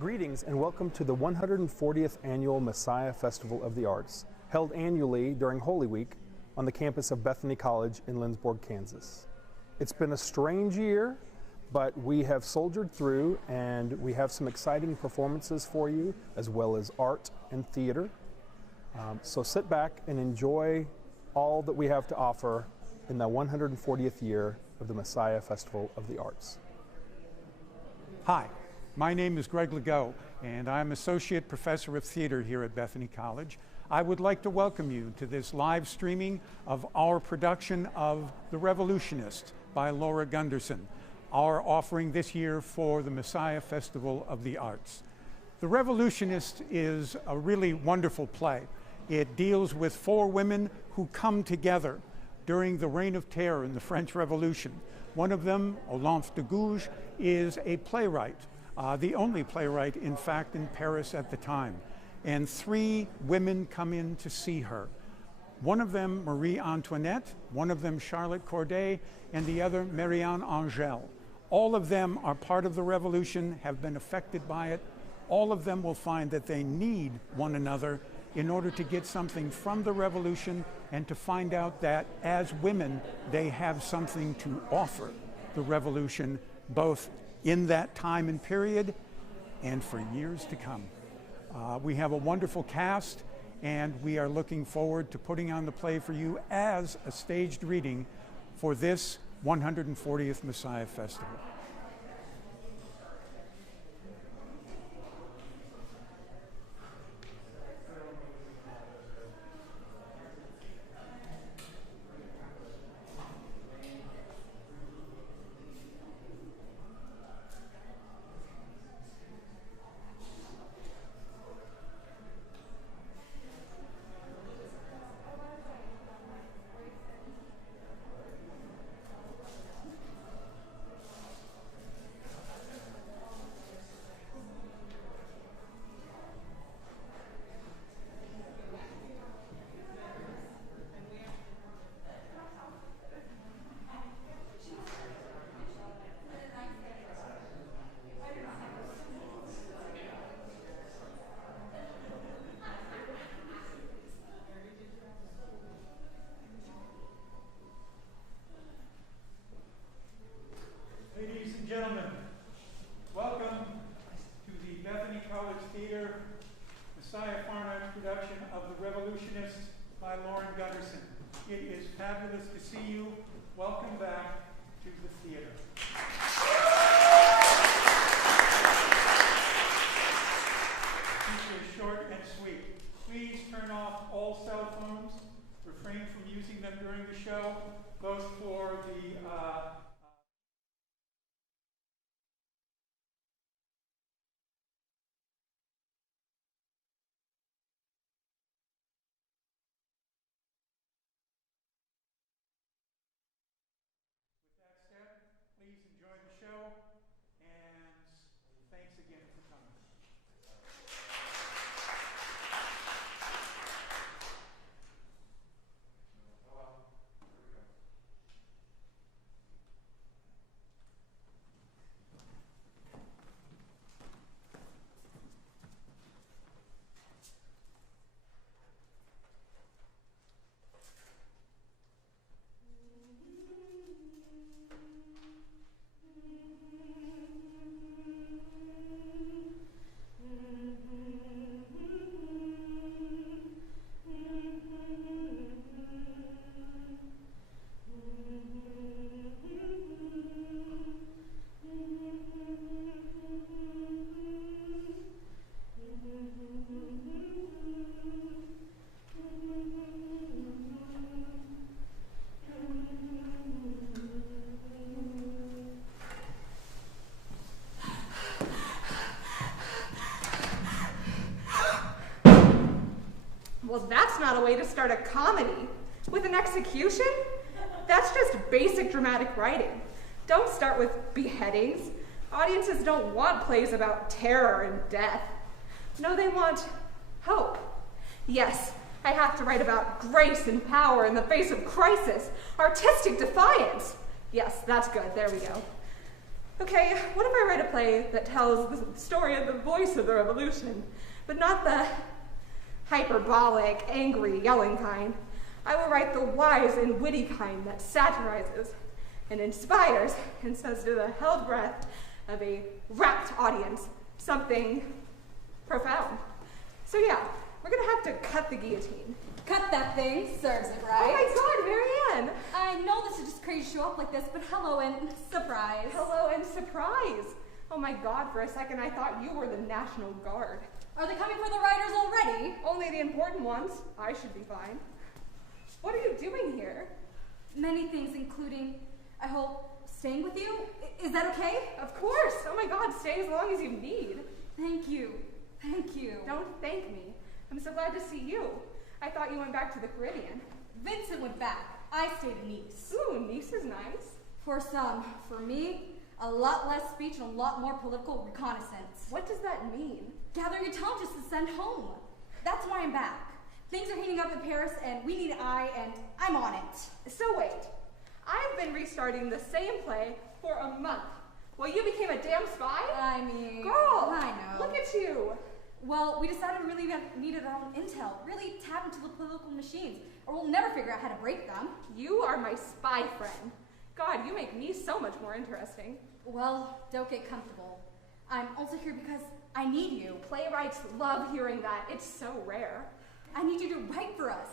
Greetings and welcome to the 140th Annual Messiah Festival of the Arts, held annually during Holy Week on the campus of Bethany College in Lindsborg, Kansas. It's been a strange year, but we have soldiered through and we have some exciting performances for you, as well as art and theater. So sit back and enjoy all that we have to offer in the 140th year of the Messiah Festival of the Arts. Hi, my name is Greg Legault, and I'm Associate Professor of Theater here at Bethany College. I would like to welcome you to this live streaming of our production of The Revolutionist by Laura Gunderson, our offering this year for the Messiah Festival of the Arts. The Revolutionist is a really wonderful play. It deals with four women who come together during the Reign of Terror in the French Revolution. One of them, Olympe de Gouges, is a playwright, the only playwright, in fact, in Paris at the time. And three women come in to see her. One of them, Marie Antoinette, one of them, Charlotte Corday, and the other, Marianne Angèle. All of them are part of the revolution, have been affected by it. All of them will find that they need one another in order to get something from the revolution and to find out that as women, they have something to offer the revolution, both in that time and period and for years to come. We have a wonderful cast, and we are looking forward to putting on the play for you as a staged reading for this 140th Messiah Festival. Ladies and gentlemen, welcome to the Bethany College Theater Messiah Farnight production of The Revolutionists by Laura Gunderson. It is fabulous to see you. Welcome back to the theater. These are short and sweet. Please turn off all cell phones. Refrain from using them during the show, both for the Please enjoy the show, and thanks again for coming. Well, that's not a way to start a comedy. With an execution? That's just basic dramatic writing. Don't start with beheadings. Audiences don't want plays about terror and death. No, they want hope. Yes, I have to write about grace and power in the face of crisis, artistic defiance. Yes, that's good. There we go. Okay, what if I write a play that tells the story of the voice of the revolution, but not the hyperbolic, angry, yelling kind? I will write the wise and witty kind that satirizes and inspires and says to the held breath of a rapt audience something profound. So yeah, we're gonna have to cut the guillotine. Cut that thing, serves it right. Oh my God, Marianne! I know this is just crazy to show up like this, but hello and surprise. Hello and surprise. Oh my God, for a second I thought you were the National Guard. Are they coming for the writers already? Only the important ones. I should be fine. What are you doing here? Many things, including, I hope, staying with you. Is that okay? Of course. Oh my God, stay as long as you need. Thank you. Thank you. Don't thank me. I'm so glad to see you. I thought you went back to the Caribbean. Vincent went back. I stayed in Nice. Ooh, Nice is nice. For some. For me, a lot less speech and a lot more political reconnaissance. What does that mean? Gather your intelligence to send home. That's why I'm back. Things are heating up in Paris, and we need an eye, and I'm on it. So wait. I've been restarting the same play for a month. Well, you became a damn spy? I mean... Girl! I know. Look at you! Well, we decided we really needed our own intel, really tap into the political machines, or we'll never figure out how to break them. You are my spy friend. God, you make me so much more interesting. Well, don't get comfortable. I'm also here because I need you. Playwrights love hearing that. It's so rare. I need you to write for us.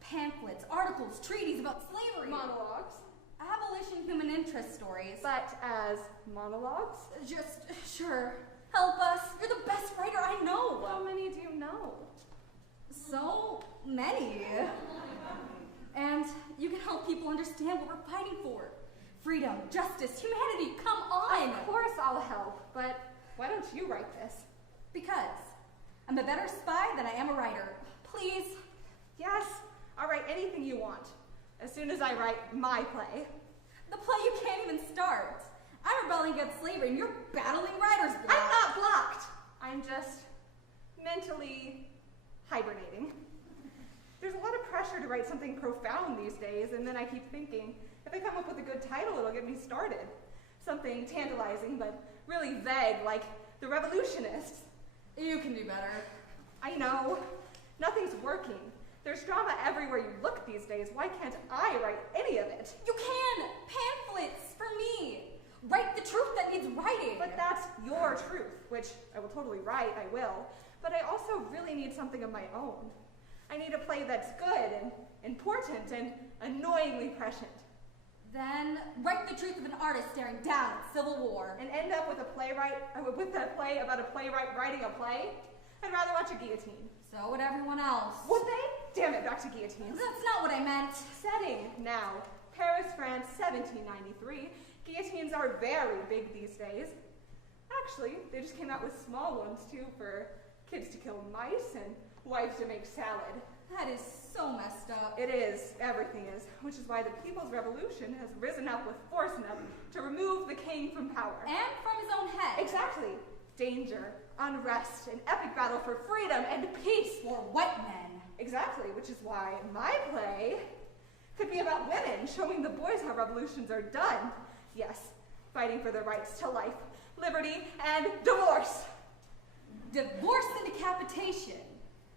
Pamphlets, articles, treaties about slavery. Monologues. Abolition human interest stories. But as monologues? Just, sure. Help us. You're the best writer I know. How many do you know? So many. And you can help people understand what we're fighting for. Freedom, justice, humanity, come on. Of course I'll help, but why don't you write this? Because I'm a better spy than I am a writer. Please. Yes, I'll write anything you want. As soon as I write my play. The play you can't even start. I'm rebelling against slavery and you're battling writer's block. I'm not blocked. I'm just mentally hibernating. There's a lot of pressure to write something profound these days, and then I keep thinking, if I come up with a good title, it'll get me started. Something tantalizing, but really vague, like The Revolutionists. You can do better. I know. Nothing's working. There's drama everywhere you look these days. Why can't I write any of it? You can! Pamphlets for me! Write the truth that needs writing! But that's your truth, which I will totally write, I will. But I also really need something of my own. I need a play that's good and important and annoyingly prescient. Then write the truth of an artist staring down at Civil War. And end up with a play about a playwright writing a play? I'd rather watch a guillotine. So would everyone else. Would they? Damn it, back to guillotines. That's not what I meant. Setting now. Paris, France, 1793. Guillotines are very big these days. Actually, they just came out with small ones too for kids to kill mice and wives to make salad. That is so messed up. It is. Everything is. Which is why the People's Revolution has risen up with force enough to remove the king from power. And from his own head. Exactly. Danger, unrest, an epic battle for freedom and peace. For white men. Exactly, which is why my play could be about women, showing the boys how revolutions are done. Yes, fighting for their rights to life, liberty, and divorce. Divorce and decapitation.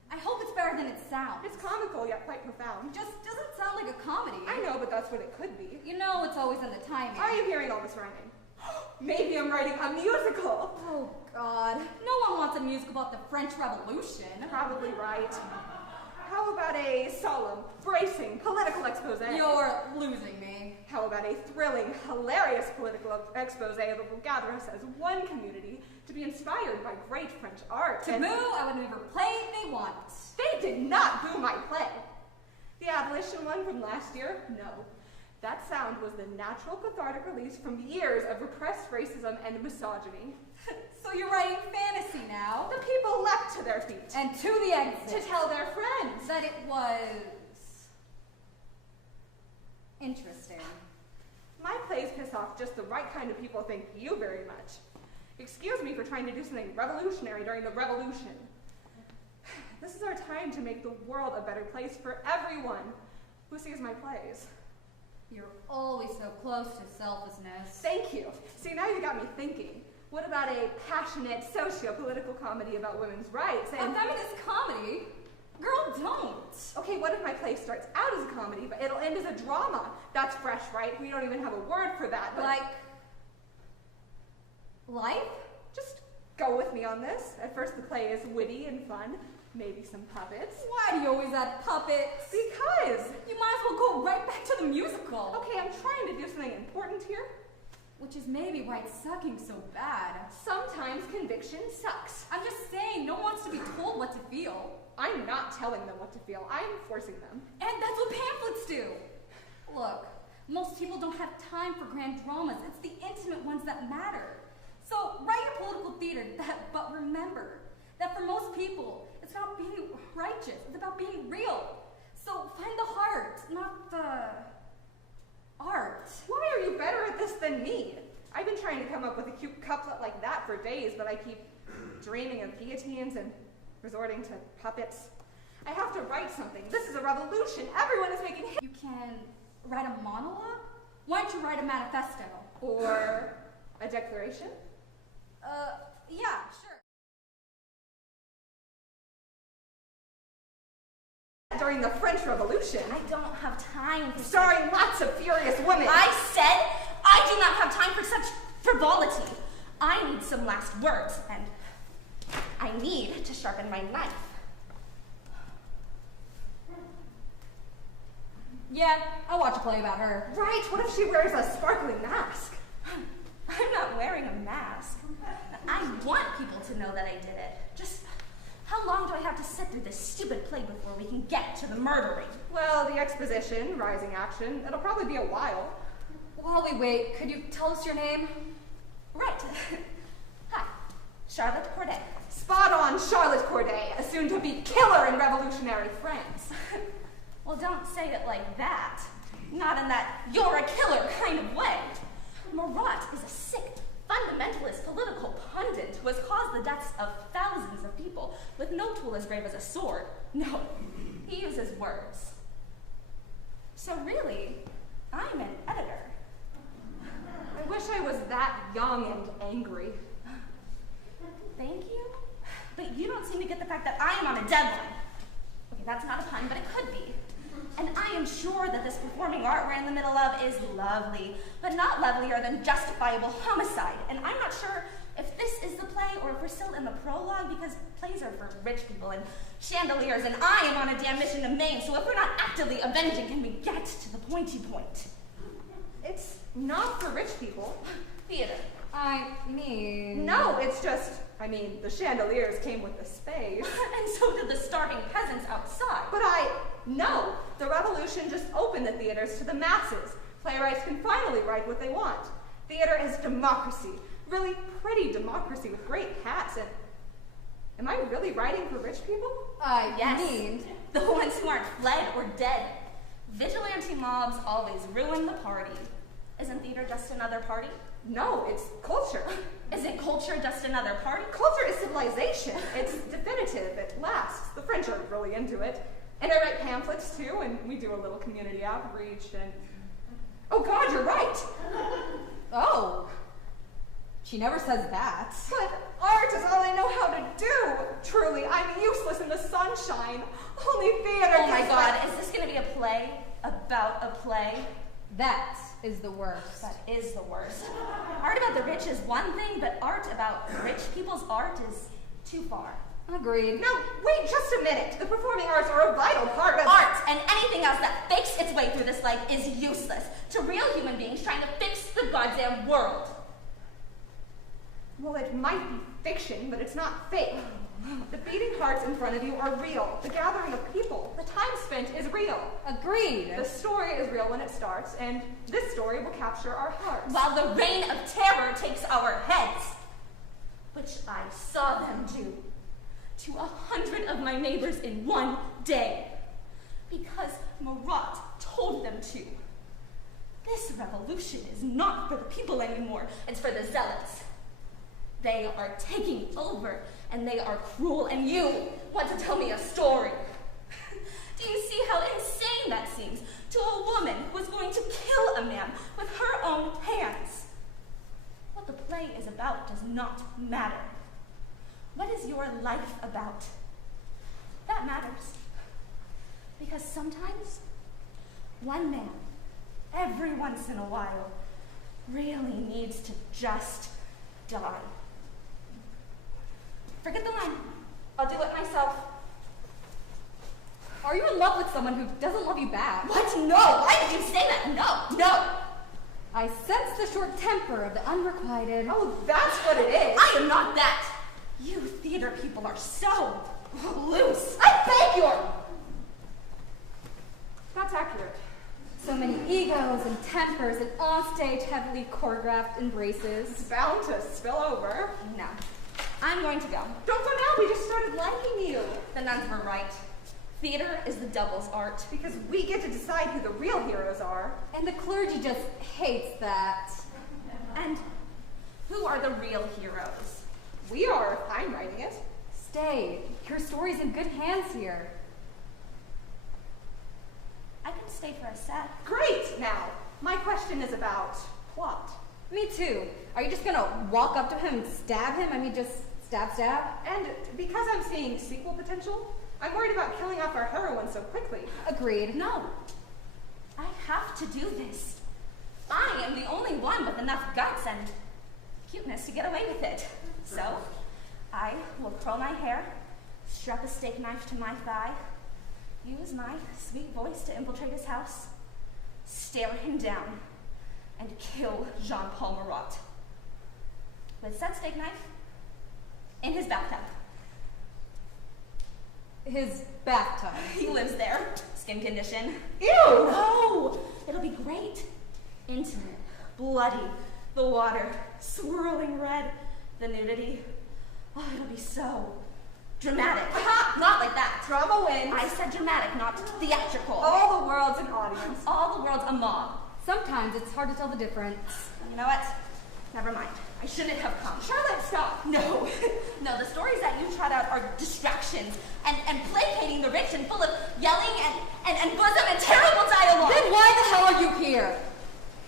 I hope it's better than it sounds. It's comical, yet quite profound. Just doesn't sound like a comedy. I know, but that's what it could be. You know it's always in the timing. Are you hearing all this rhyming? Maybe I'm writing a musical. Oh, God. No one wants a musical about the French Revolution. Probably right. How about a solemn, bracing political expose? You're losing me. How about a thrilling, hilarious political expose that will gather us as one community to be inspired by great French art? To boo, I would never play they want. They did not boo my play. The abolition one from last year? No. That sound was the natural cathartic release from years of repressed racism and misogyny. So you're writing fantasy now? The people leapt to their feet. And to the exit. To tell their friends. That it was... interesting. My plays piss off just the right kind of people, thank you very much. Excuse me for trying to do something revolutionary during the revolution. This is our time to make the world a better place for everyone who sees my plays. You're always so close to selflessness. Thank you. See, now you got me thinking. What about a passionate socio-political comedy about women's rights and... A feminist comedy? Girl, don't. Okay, what if my play starts out as a comedy, but it'll end as a drama? That's fresh, right? We don't even have a word for that, but... Like... life? Just go with me on this. At first the play is witty and fun. Maybe some puppets. Why do you always add puppets? Because! You might as well go right back to the musical. Okay, I'm trying to do something important here. Which is maybe why it's sucking so bad. Sometimes conviction sucks. I'm just saying, no one wants to be told what to feel. I'm not telling them what to feel. I'm forcing them. And that's what pamphlets do. Look, most people don't have time for grand dramas. It's the intimate ones that matter. So write your political theater, but remember that for most people, it's not being righteous. It's about being real. So find the heart, not the art. Why are you better at this than me? I've been trying to come up with a cute couplet like that for days, but I keep dreaming of guillotines and resorting to puppets. I have to write something. This is a revolution. Everyone is making hits. You can write a monologue? Why don't you write a manifesto? Or a declaration? Yeah, sure. During the French Revolution. I don't have time for Starring lots of furious women. I said I do not have time for such frivolity. I need some last words, and I need to sharpen my knife. Yeah, I'll watch a play about her. Right, what if she wears a sparkling mask? I'm not wearing a mask. I want people to know that I did it. Just how long do I have to sit through this stupid play before we can get to the murdering? Well, the exposition, rising action, it'll probably be a while. While we wait, could you tell us your name? Right. Hi, Charlotte Corday. Spot on, Charlotte Corday, a soon-to-be killer in revolutionary France. Well, don't say it like that. Not in that you're a killer kind of way. Marat is a sick, fundamentalist political pundit who has caused the deaths of thousands of people with no tool as brave as a sword. No, he uses words. So really, I'm an editor. I wish I was that young and angry. Thank you, but you don't seem to get the fact that I am on a deadline. Okay, that's not a pun, but it could be. And I am sure that this performing art we're in the middle of is lovely, but not lovelier than justifiable homicide. And I'm not sure if this is the play or if we're still in the prologue, because plays are for rich people and chandeliers, and I am on a damn mission to Maine, so if we're not actively avenging, can we get to the pointy point? It's not for rich people. Theater. I mean... No, it's just, the chandeliers came with the space. And so did the starving peasants outside. But no, the revolution just opened the theaters to the masses. Playwrights can finally write what they want. Theater is democracy, really pretty democracy with great hats. And am I really writing for rich people? Yes. The ones who aren't fled or dead. Vigilante mobs always ruin the party. Isn't theater just another party? No, it's culture. Isn't culture just another party? Culture is civilization. It's definitive. It lasts. The French are really into it. And I write pamphlets too, and we do a little community outreach and... Oh God, you're right! Oh. She never says that. But art is all I know how to do. Truly, I'm useless in the sunshine. Only theater. Oh my God, is this gonna be a play about a play? That is the worst. That is the worst. Art about the rich is one thing, but art about rich people's art is too far. Agreed. Now, wait just a minute. The performing arts are a vital part of... Art and anything else that fakes its way through this life is useless to real human beings trying to fix the goddamn world. Well, it might be fiction, but it's not fake. The beating hearts in front of you are real. The gathering of people, the time spent is real. Agreed. The story is real when it starts, and this story will capture our hearts. While the reign of terror takes our heads, which I saw them do to 100 of my neighbors in one day, because Marat told them to. This revolution is not for the people anymore, it's for the zealots. They are taking over, and they are cruel, and you want to tell me a story. Do you see how insane that seems to a woman who is going to kill the man with her own hands. What the play is about does not matter. What is your life about? That matters. Because sometimes, one man, every once in a while, really needs to just die. Forget the line. I'll do it myself. Are you in love with someone who doesn't love you back? What? No! Why did you say that? No! I sense the short temper of the unrequited. Oh, that's what it is. I am not that! You theater people are so loose. I beg you! That's accurate. So many egos and tempers and onstage heavily choreographed embraces. It's bound to spill over. No. I'm going to go. Don't go now, we just started liking you. The nuns were right. Theater is the devil's art. Because we get to decide who the real heroes are. And the clergy just hates that. And who are the real heroes? We are, if I'm writing it. Stay. Your story's in good hands here. I can stay for a sec. Great! Now, my question is about plot. Me too. Are you just gonna walk up to him and stab him? I mean, just stab. And because I'm seeing sequel potential, I'm worried about killing off our heroine so quickly. Agreed. No. I have to do this. I am the only one with enough guts and cuteness to get away with it. So, I will curl my hair, strap a steak knife to my thigh, use my sweet voice to infiltrate his house, stare him down, and kill Jean-Paul Marat. With said steak knife, in his bathtub. His bathtub. He lives there, skin condition. Ew! No! It'll be great. Intimate, bloody, the water, swirling red, the nudity. Oh, it'll be so dramatic. Not like that. Drama wins. I said dramatic, not theatrical. All the world's an audience. All the world's a mob. Sometimes it's hard to tell the difference. You know what? Never mind. I shouldn't have come. Charlotte, stop. No. No, the stories that you trot out are distractions and placating the rich and full of yelling and bosom and terrible dialogue. Then why the hell are you here?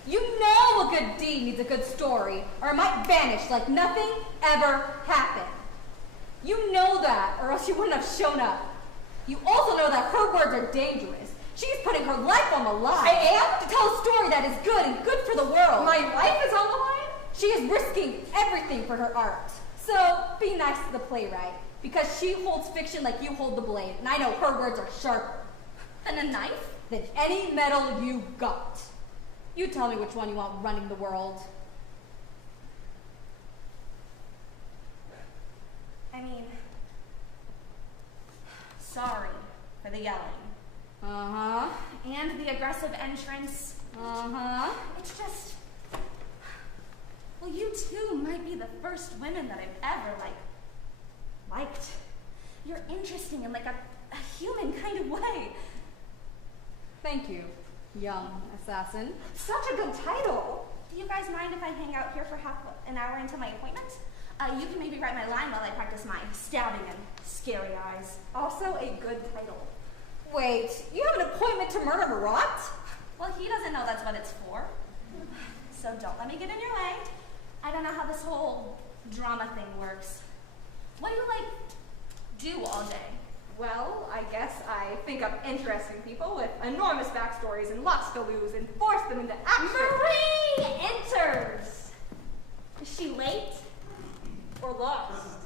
You know a good deed needs a good story, or it might vanish like nothing ever happened. You know that, or else you wouldn't have shown up. You also know that her words are dangerous. She's putting her life on the line. I am? To tell a story that is good and good for the world. My life is on the line? She is risking everything for her art. So be nice to the playwright, because she holds fiction like you hold the blade, and I know her words are sharper Than a knife? than any metal you got. You tell me which one you want running the world. I mean, sorry for the yelling. Uh-huh. And the aggressive entrance. Uh-huh. It's just, well, you two might be the first women that I've ever, liked. You're interesting in, a human kind of way. Thank you, young assassin. Such a good title. Do you guys mind if I hang out here for half an hour until my appointment? You can maybe write my line while I practice my stabbing and scary eyes. Also a good title. Wait, you have an appointment to murder Marat? Well, he doesn't know that's what it's for. So don't let me get in your way. I don't know how this whole drama thing works. What do you, do all day? Well, I guess I think up interesting people with enormous backstories and lots to lose and force them into action. Marie enters! Is she late? Or lost?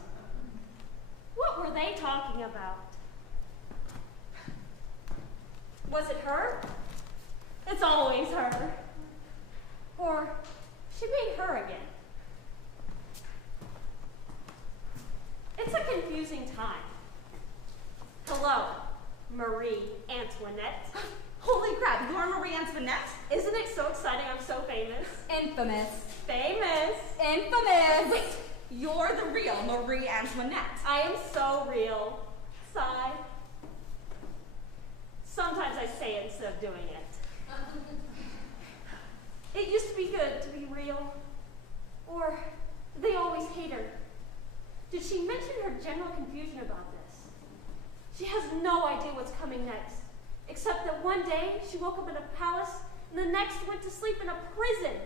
What were they talking about? Was it her? It's always her. Or she being her again. It's a confusing time. Hello, Marie Antoinette. Holy crap, you're Marie Antoinette? Isn't it so exciting? I'm so famous. Infamous. Famous. Infamous. Wait, you're the real Marie Antoinette. I am so real. Sigh. Sometimes I say it instead of doing it. It used to be good to be real. Or they always hate her. Did she mention her general confusion about this? She has no idea what's coming next, except that one day she woke up in a palace The next went to sleep in a prison.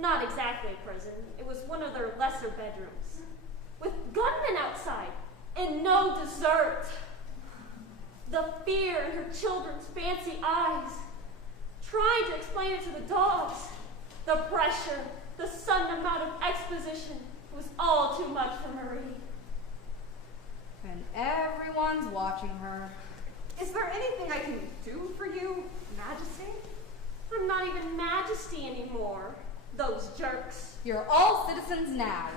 Not exactly a prison. It was one of their lesser bedrooms. With gunmen outside and no dessert. The fear in her children's fancy eyes. Trying to explain it to the dogs. The pressure, the sudden amount of exposition was all too much for Marie. And everyone's watching her. Is there anything I can do for you, Majesty? I'm not even Majesty anymore. Those jerks. You're all citizens now.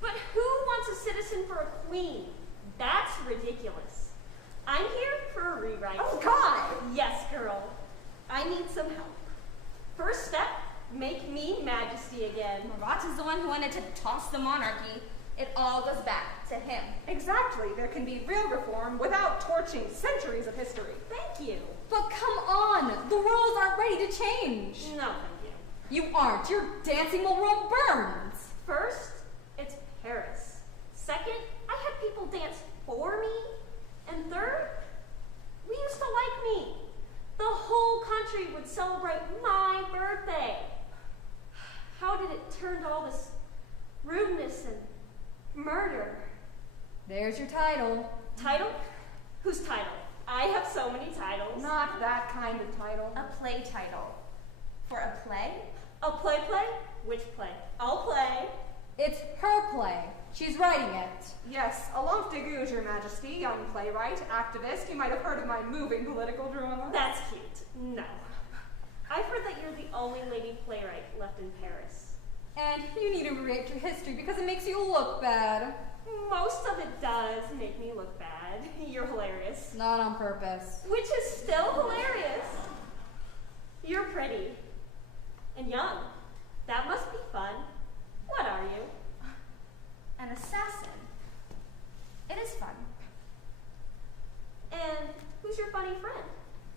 But who wants a citizen for a queen? That's ridiculous. I'm here for a rewrite. Oh, God! Yes, girl. I need some help. First step, make me Majesty again. Marat is the one who wanted to toss the monarchy. It all goes back to him. Exactly. There can be real reform without torching centuries of history. Thank you. But come on, the rules aren't ready to change. No, thank you. You aren't. Your dancing while the world burns. First, it's Paris. Second, I had people dance for me. And third, we used to like me. The whole country would celebrate my birthday. How did it turn to all this rudeness and murder? There's your title. Title? Whose title? I have so many titles. Not that kind of title. A play title. For a play? A play? Which play? I'll play. It's her play. She's writing it. Yes, a l'enfant dégoût, Your Majesty, young playwright, activist. You might have heard of my moving political drama. That's cute. No. I've heard that you're the only lady playwright left in Paris. And you need to rewrite your history because it makes you look bad. Most of it does make me look bad. You're hilarious. Not on purpose. Which is still hilarious. You're pretty. And young. That must be fun. What are you? An assassin. It is fun. And who's your funny friend?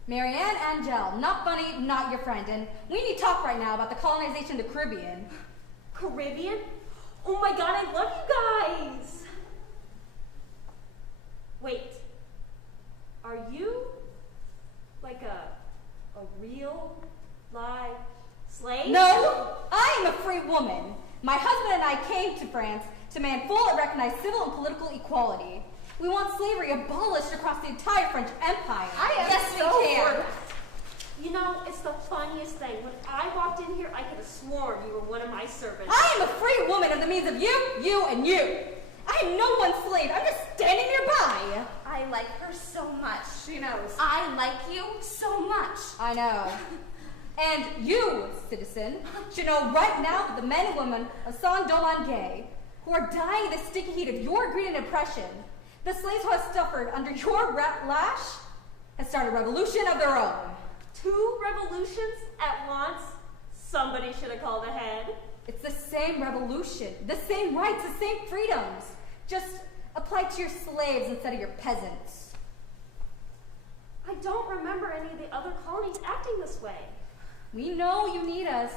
Marianne Angel, not funny, not your friend. And we need to talk right now about the colonization of the Caribbean. Caribbean? Oh my god, I love you guys! Wait. Are you like a real live slave? No, I am a free woman. My husband and I came to France to demand full and recognized civil and political equality. We want slavery abolished across the entire French Empire. Yes, we can. You know, it's the funniest thing. When I walked in here, I could have sworn you were one of my servants. I am a free woman of the means of you, and you. I am no one's slave. I'm just standing nearby. I like her so much. She knows. I like you so much. I know. And you, citizen, should know right now that the men and women of Saint-Domingue, who are dying in the sticky heat of your greed and oppression, the slaves who have suffered under your lash, have started a revolution of their own. 2 revolutions at once? Somebody should have called ahead. It's the same revolution, the same rights, the same freedoms. Just apply to your slaves instead of your peasants. I don't remember any of the other colonies acting this way. We know you need us.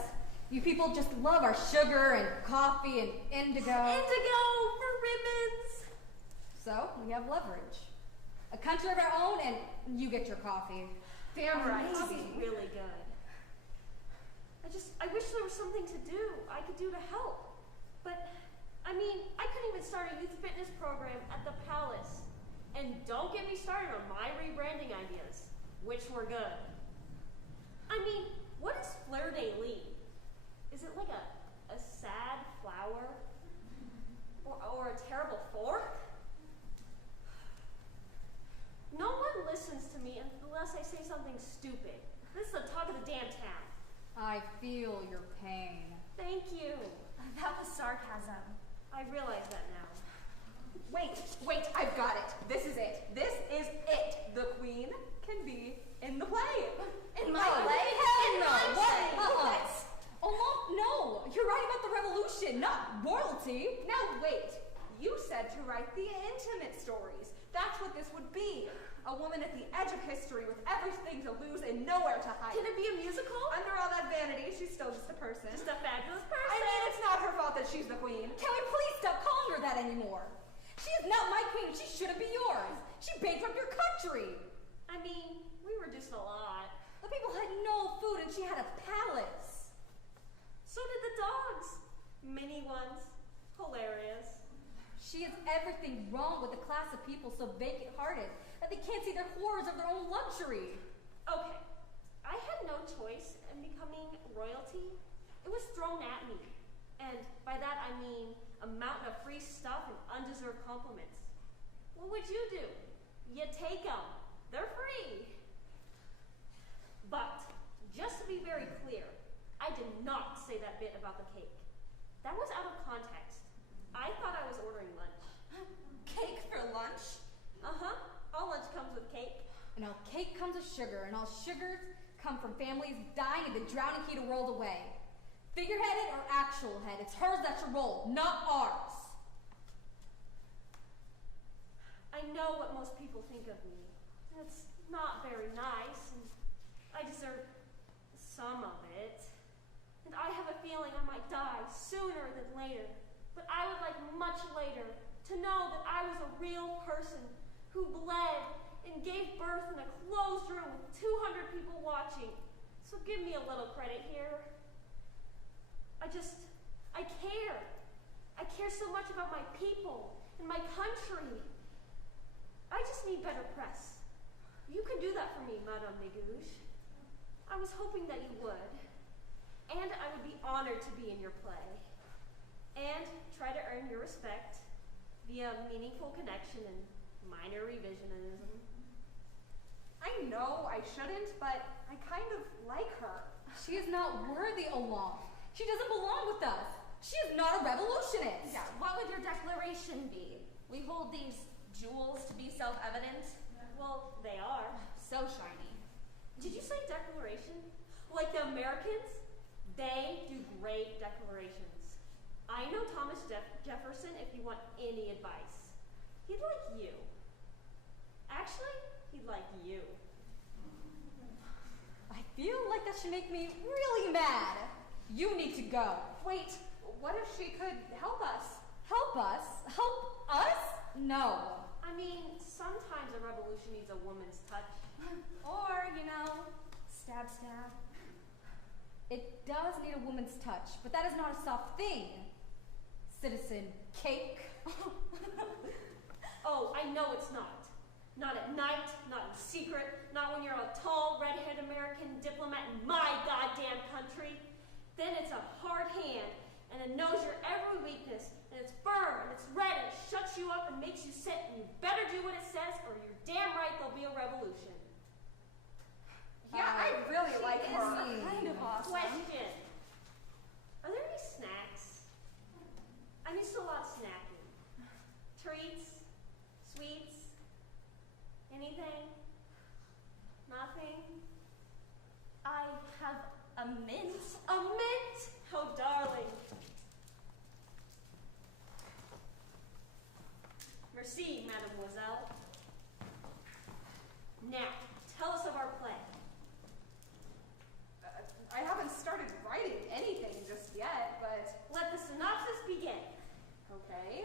You people just love our sugar and coffee and indigo. Indigo for ribbons! So, we have leverage. A country of our own, and you get your coffee. Damn right. Coffee's really good. I wish there was something I could do to help. But, I mean, I couldn't even start a youth fitness program at the palace. And don't get me started on my rebranding ideas, which were good. I mean, what is fleur-de-lis? Is it like a sad flower? Or a terrible fork? No one listens to me unless I say something stupid. This is the talk of the damn town. I feel your pain. Thank you. That was sarcasm. I realize that now. Wait, I've got it. This is it. The queen can be in the play. In my Oh, play? hell In no. my What? play. Oh, no. You're writing about the revolution, not royalty. Now wait. You said to write the intimate stories. That's what this would be. A woman at the edge of history with everything to lose and nowhere to hide. Can it be a musical? Under all that vanity, she's still just a person. Just a fabulous person. I mean, it's not her fault that she's the queen. Can we please stop calling her that anymore? She is not my queen. She shouldn't be yours. She bankrupt your country. I mean, we reduced a lot. The people had no food and she had a palace. So did the dogs. Mini ones. Hilarious. She has everything wrong with the class of people so vacant-hearted that they can't see the horrors of their own luxury. Okay, I had no choice in becoming royalty. It was thrown at me. And by that I mean a mountain of free stuff and undeserved compliments. What would you do? You take them. They're free. But, just to be very clear, I did not say that bit about the cake. That was out of context. I thought I was ordering lunch. Cake for lunch? Uh-huh. All lunch comes with cake. And all cake comes with sugar, and all sugars come from families dying in the drowning heat a world away. Figureheaded or actual head, it's hers that should roll, not ours. I know what most people think of me. It's not very nice, and I deserve some of it. And I have a feeling I might die sooner than later. But I would like much later to know that I was a real person who bled and gave birth in a closed room with 200 people watching. So give me a little credit here. I care. I care so much about my people and my country. I just need better press. You can do that for me, Madame Négouche. I was hoping that you would. And I would be honored to be in your play. And try to earn your respect via meaningful connection and minor revisionism. I know I shouldn't, but I kind of like her. She is not worthy, Olaf. She doesn't belong with us. She is not a revolutionist. Yeah, what would your declaration be? We hold these jewels to be self-evident? Well, they are. So shiny. Did you say declaration? Like the Americans? They do great declarations. I know Thomas Jefferson if you want any advice. He'd like you. Actually, he'd like you. I feel like that should make me really mad. You need to go. Wait, what if she could help us? Help us? Help us? No. I mean, sometimes a revolution needs a woman's touch. Or, stab, stab. It does need a woman's touch, but that is not a soft thing. Citizen Cake. Oh, I know it's not. Not at night, not in secret, not when you're a tall, red-haired American diplomat in my goddamn country. Then it's a hard hand, and it knows your every weakness, and it's firm, and it's red, and it shuts you up and makes you sit, and you better do what it says, or you're damn right there'll be a revolution. Yeah, I really like her. Kind of awesome. Question. Are there any snacks? I'm used to a lot of snacking. Treats? Sweets? Anything? Nothing? I have a mint. A mint? Oh, darling. Merci, mademoiselle. Now, tell us of our play. I haven't started writing anything just yet, but... Let the synopsis begin. Okay,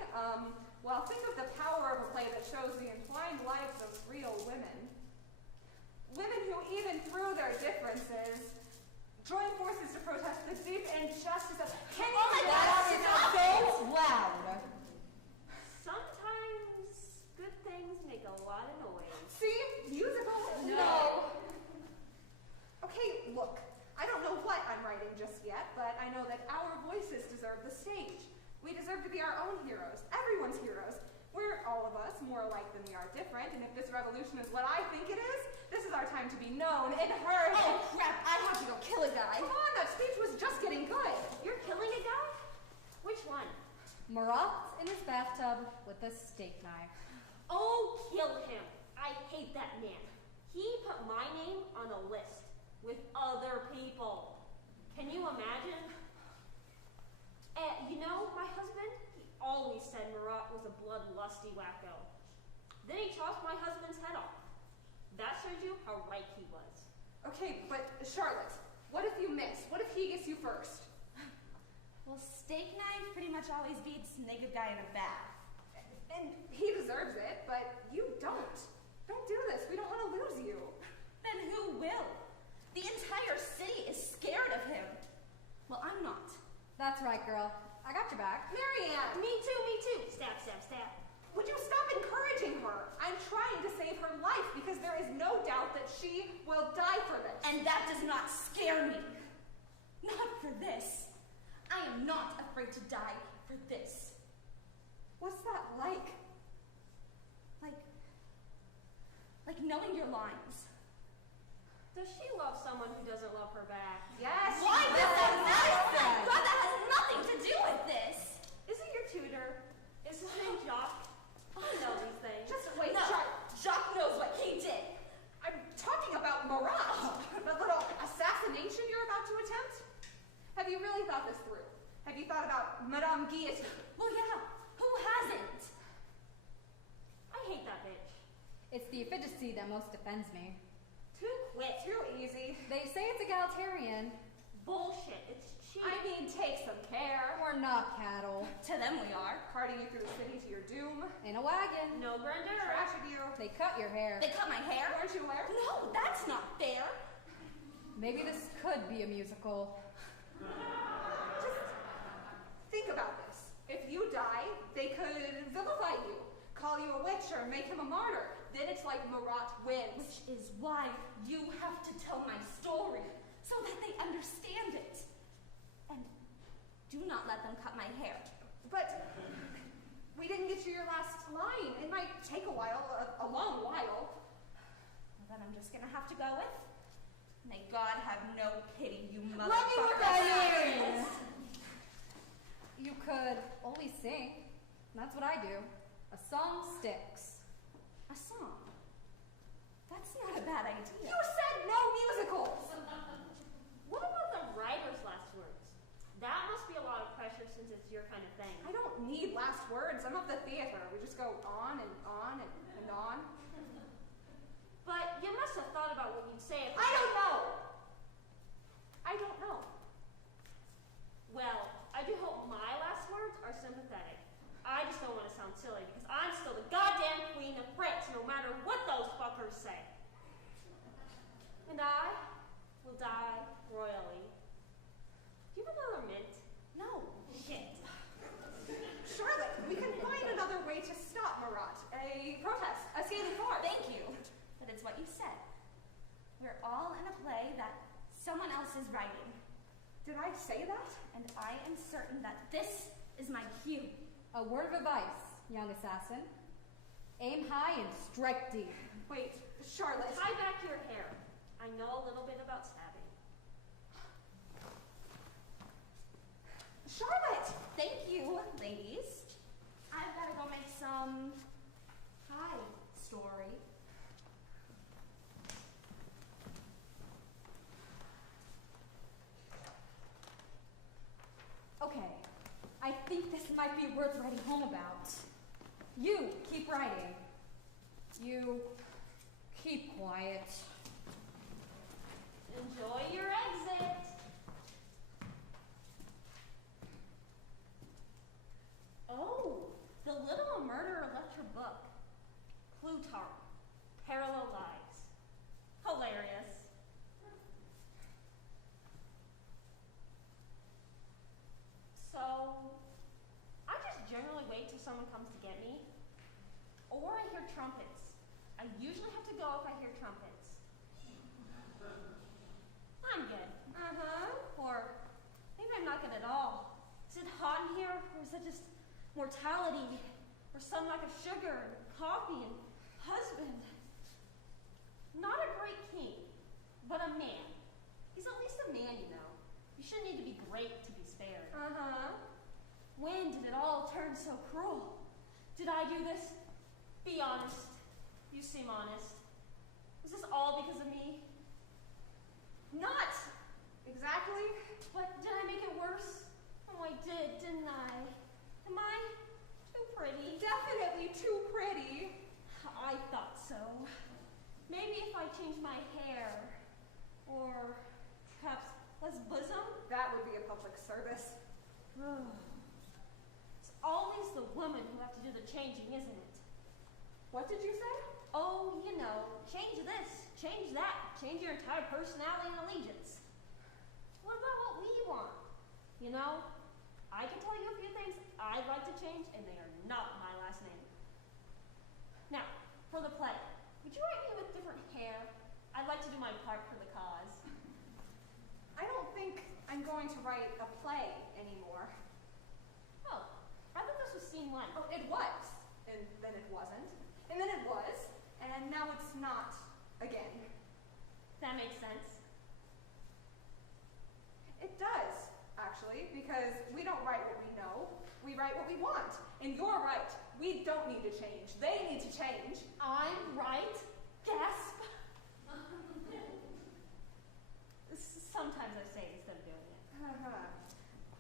well, think of the power of a play that shows the entwined lives of real women. Women who, even through their differences, join forces to protest the deep injustice of... So loud. Sometimes good things make a lot of noise. See? Musical? No. Okay, look, I don't know what I'm writing just yet, but I know that our voices deserve the stage. We deserve to be our own heroes, everyone's heroes. We're, all of us, more alike than we are different, and if this revolution is what I think it is, this is our time to be known and heard. Oh, crap, I have to go kill a guy. Come on, that speech was just getting good. You're killing a guy? Which one? Marat's in his bathtub with a steak knife. Oh, kill him. I hate that man. He put my name on a list with other people. Can you imagine? My husband, he always said Marat was a bloodlusty wacko. Then he chopped my husband's head off. That shows you how right he was. Okay, but Charlotte, what if you miss? What if he gets you first? Well, steak knife pretty much always beats naked guy in a bath. And he deserves it, but you don't. Don't do this. We don't want to lose you. Then who will? The That's right, girl. I got your back. Marianne! Me too. Stab, stab, stab. Would you stop encouraging her? I'm trying to save her life because there is no doubt that she will die for this. And that does not scare me. Not for this. I am not afraid to die for this. What's that like? Like knowing your lines. Does she love someone who doesn't love her back? Yes. Why does that matter? God, that has nothing to do with this. Is it your tutor? Is his name Jacques? I know these things. Just wait, No, Jacques. Jacques knows what he did. I'm talking about Marat, the little assassination you're about to attempt. Have you really thought this through? Have you thought about Madame Guillotine? Well, yeah, who hasn't? I hate that bitch. It's the efficacy that most offends me. Too quick. Too easy. They say it's egalitarian. Bullshit. It's cheating. I mean, take some care. We're not cattle. To them we are. Carting you through the city to your doom. In a wagon. No grandeur. Trashing you. They cut your hair. They cut my hair. Weren't you aware? No, that's not fair. Maybe this could be a musical. Just think about this. If you die, they could vilify you, call you a witch, or make him a martyr. Then it's like Marat wins. Which is why you have to tell my story so that they understand it. And do not let them cut my hair. But we didn't get you your last line. It might take a while, a long while. Well, then I'm just gonna have to go with. May God have no pity, you Let me look motherfucker. at you! You could always sing. That's what I do. A song sticks. A song? That's not a bad idea. You said no musicals! What about the writer's last words? That must be a lot of pressure since it's your kind of thing. I don't need last words. I'm of the theater. We just go on and on and on. But you must have thought about what you'd say if I don't know. Well, I do hope my last words are sympathetic. I just don't want to sound silly because I'm still the goddamn queen of France no matter what those fuckers say. And I will die royally. Do you have another mint? No. Shit. Charlotte, we can find another way to stop Marat. A protest, a scathing farce. Thank you. But it's what you said. We're all in a play that someone else is writing. Did I say that? And I am certain that this is my cue. A word of advice, young assassin. Aim high and strike deep. Wait, Charlotte. Tie back your hair. I know a little bit about stabbing. Charlotte! Thank you, ladies. I've got to go make some pie story. Okay, I think this might be worth writing home about. You keep writing. You keep quiet. Enjoy your exit. Oh, the little murderer left her book. Plutarch, Parallel Lives. Hilarious. So, I just generally wait till someone comes to get me. Or I hear trumpets. I usually have to go if I hear trumpets. I'm good. Uh-huh. Or maybe I'm not good at all. Is it hot in here? Or is it just mortality? Or some lack of sugar and coffee and husband? Not a great king, but a man. He's at least a man, you know. You shouldn't need to be great to be spared. Uh-huh. When did it all turn so cruel? Did I do this? Be honest. You seem honest. Is this all because of me? Not exactly. But did I make it worse? Oh, I did, didn't I? Am I too pretty? Definitely too pretty. I thought so. Maybe if I change my hair, or perhaps less bosom? That would be a public service. It's always the women who have to do the changing, isn't it? What did you say? Oh, you know, change this, change that, change your entire personality and allegiance. What about what we want? You know, I can tell you a few things I'd like to change, and they are not my last name. Now, for the play, would you write me with different hair? I'd like to do my part for the cause. I don't think I'm going to write a play anymore. Oh, I thought this was scene 1. Oh, it was, and then it wasn't, and then it was, and now it's not again. That makes sense. It does, actually, because we don't write what we know, we write what we want. And you're right, we don't need to change. They need to change. I'm right? Gasp! Sometimes I say it instead of doing it.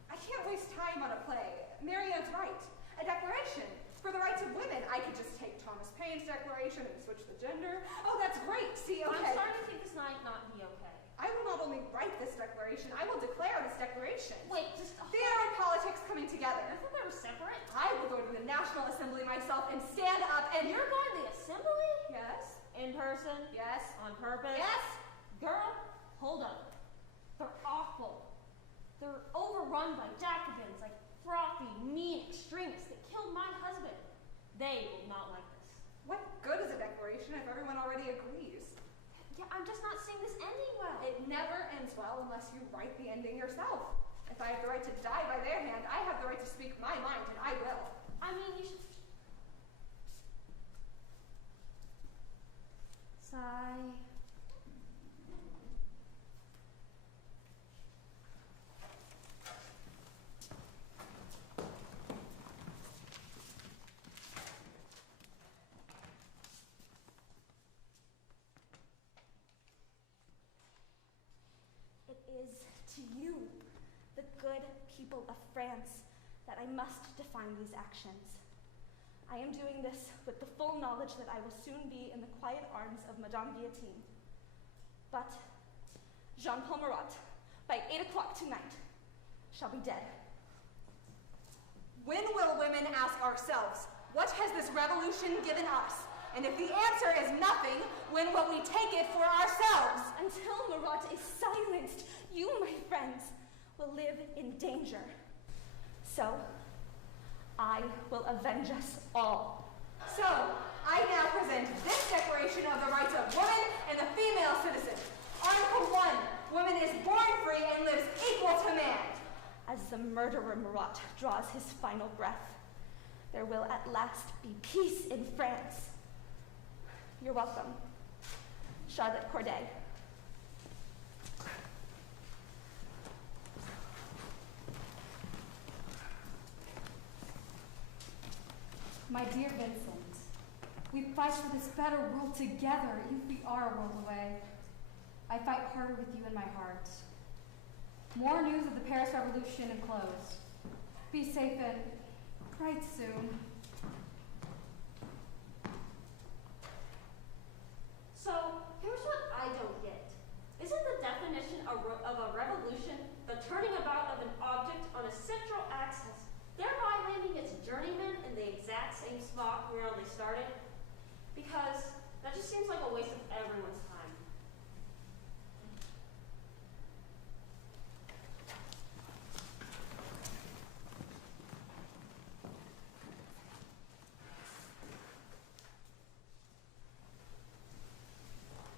I can't waste time on a play. Marianne's right. A declaration for the rights of women. I could just take Thomas Paine's declaration and switch the gender. Oh, that's great. See, okay. I'm starting to think this might not be okay. I will not only write this declaration, I will declare this declaration. Wait, just theater and politics coming together. I thought they were separate. I will go to the National Assembly myself and stand up and... You're going to the assembly? Yes. In person? Yes. On purpose? Yes. Girl, hold up. They're awful. They're overrun by Jacobins, like frothy, mean extremists that killed my husband. They will not like this. What good is a declaration if everyone already agrees? Yeah, I'm just not seeing this ending well. It never ends well unless you write the ending yourself. If I have the right to die by their hand, I have the right to speak my mind, and I will. I mean, you should... Sigh. It is to you, the good people of France, that I must define these actions. I am doing this with the full knowledge that I will soon be in the quiet arms of Madame Guillotine. But Jean-Paul Marat, by 8 o'clock tonight, shall be dead. When will women ask ourselves, what has this revolution given us? And if the answer is nothing, when will we take it for ourselves? Until Marat is silenced, you, my friends, will live in danger. So, I will avenge us all. So, I now present this Declaration of the Rights of Woman and the Female Citizen. Article 1, woman is born free and lives equal to man. As the murderer Marat draws his final breath, there will at last be peace in France. You're welcome. Charlotte Corday. My dear Vincent, we fight for this better world together, even if we are a world away. I fight harder with you in my heart. More news of the Paris Revolution enclosed. Be safe and write soon. So, here's what I don't get. Isn't the definition of a revolution the turning about of an object on a central axis, thereby landing its journeyman in the exact same spot where they started? Because that just seems like a waste of everyone's time.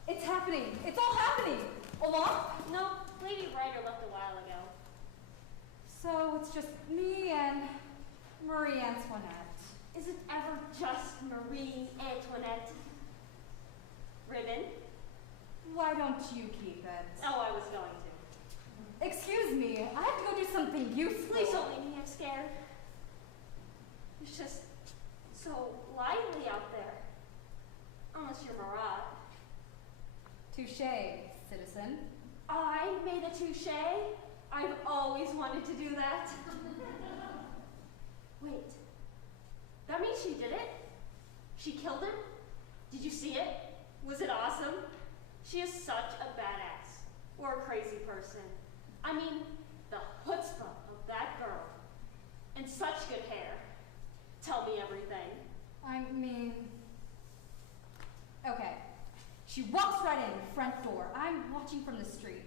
It's happening. It's all happening. Along? No, Lady Ryder left a while ago. So it's just me and Marie Antoinette. Is it ever just Marie Antoinette? Ribbon? Why don't you keep it? Oh, I was going to. Excuse me, I have to go do something useful. Please don't leave me, I'm scared. It's just so lively out there. Unless you're Marat. Touché, citizen. I made a touché? I've always wanted to do that. Wait, that means she did it? She killed him? Did you see it? Was it awesome? She is such a badass, or a crazy person. I mean, the chutzpah of that girl. And such good hair. Tell me everything. I mean... Okay. She walks right in the front door. I'm watching from the street.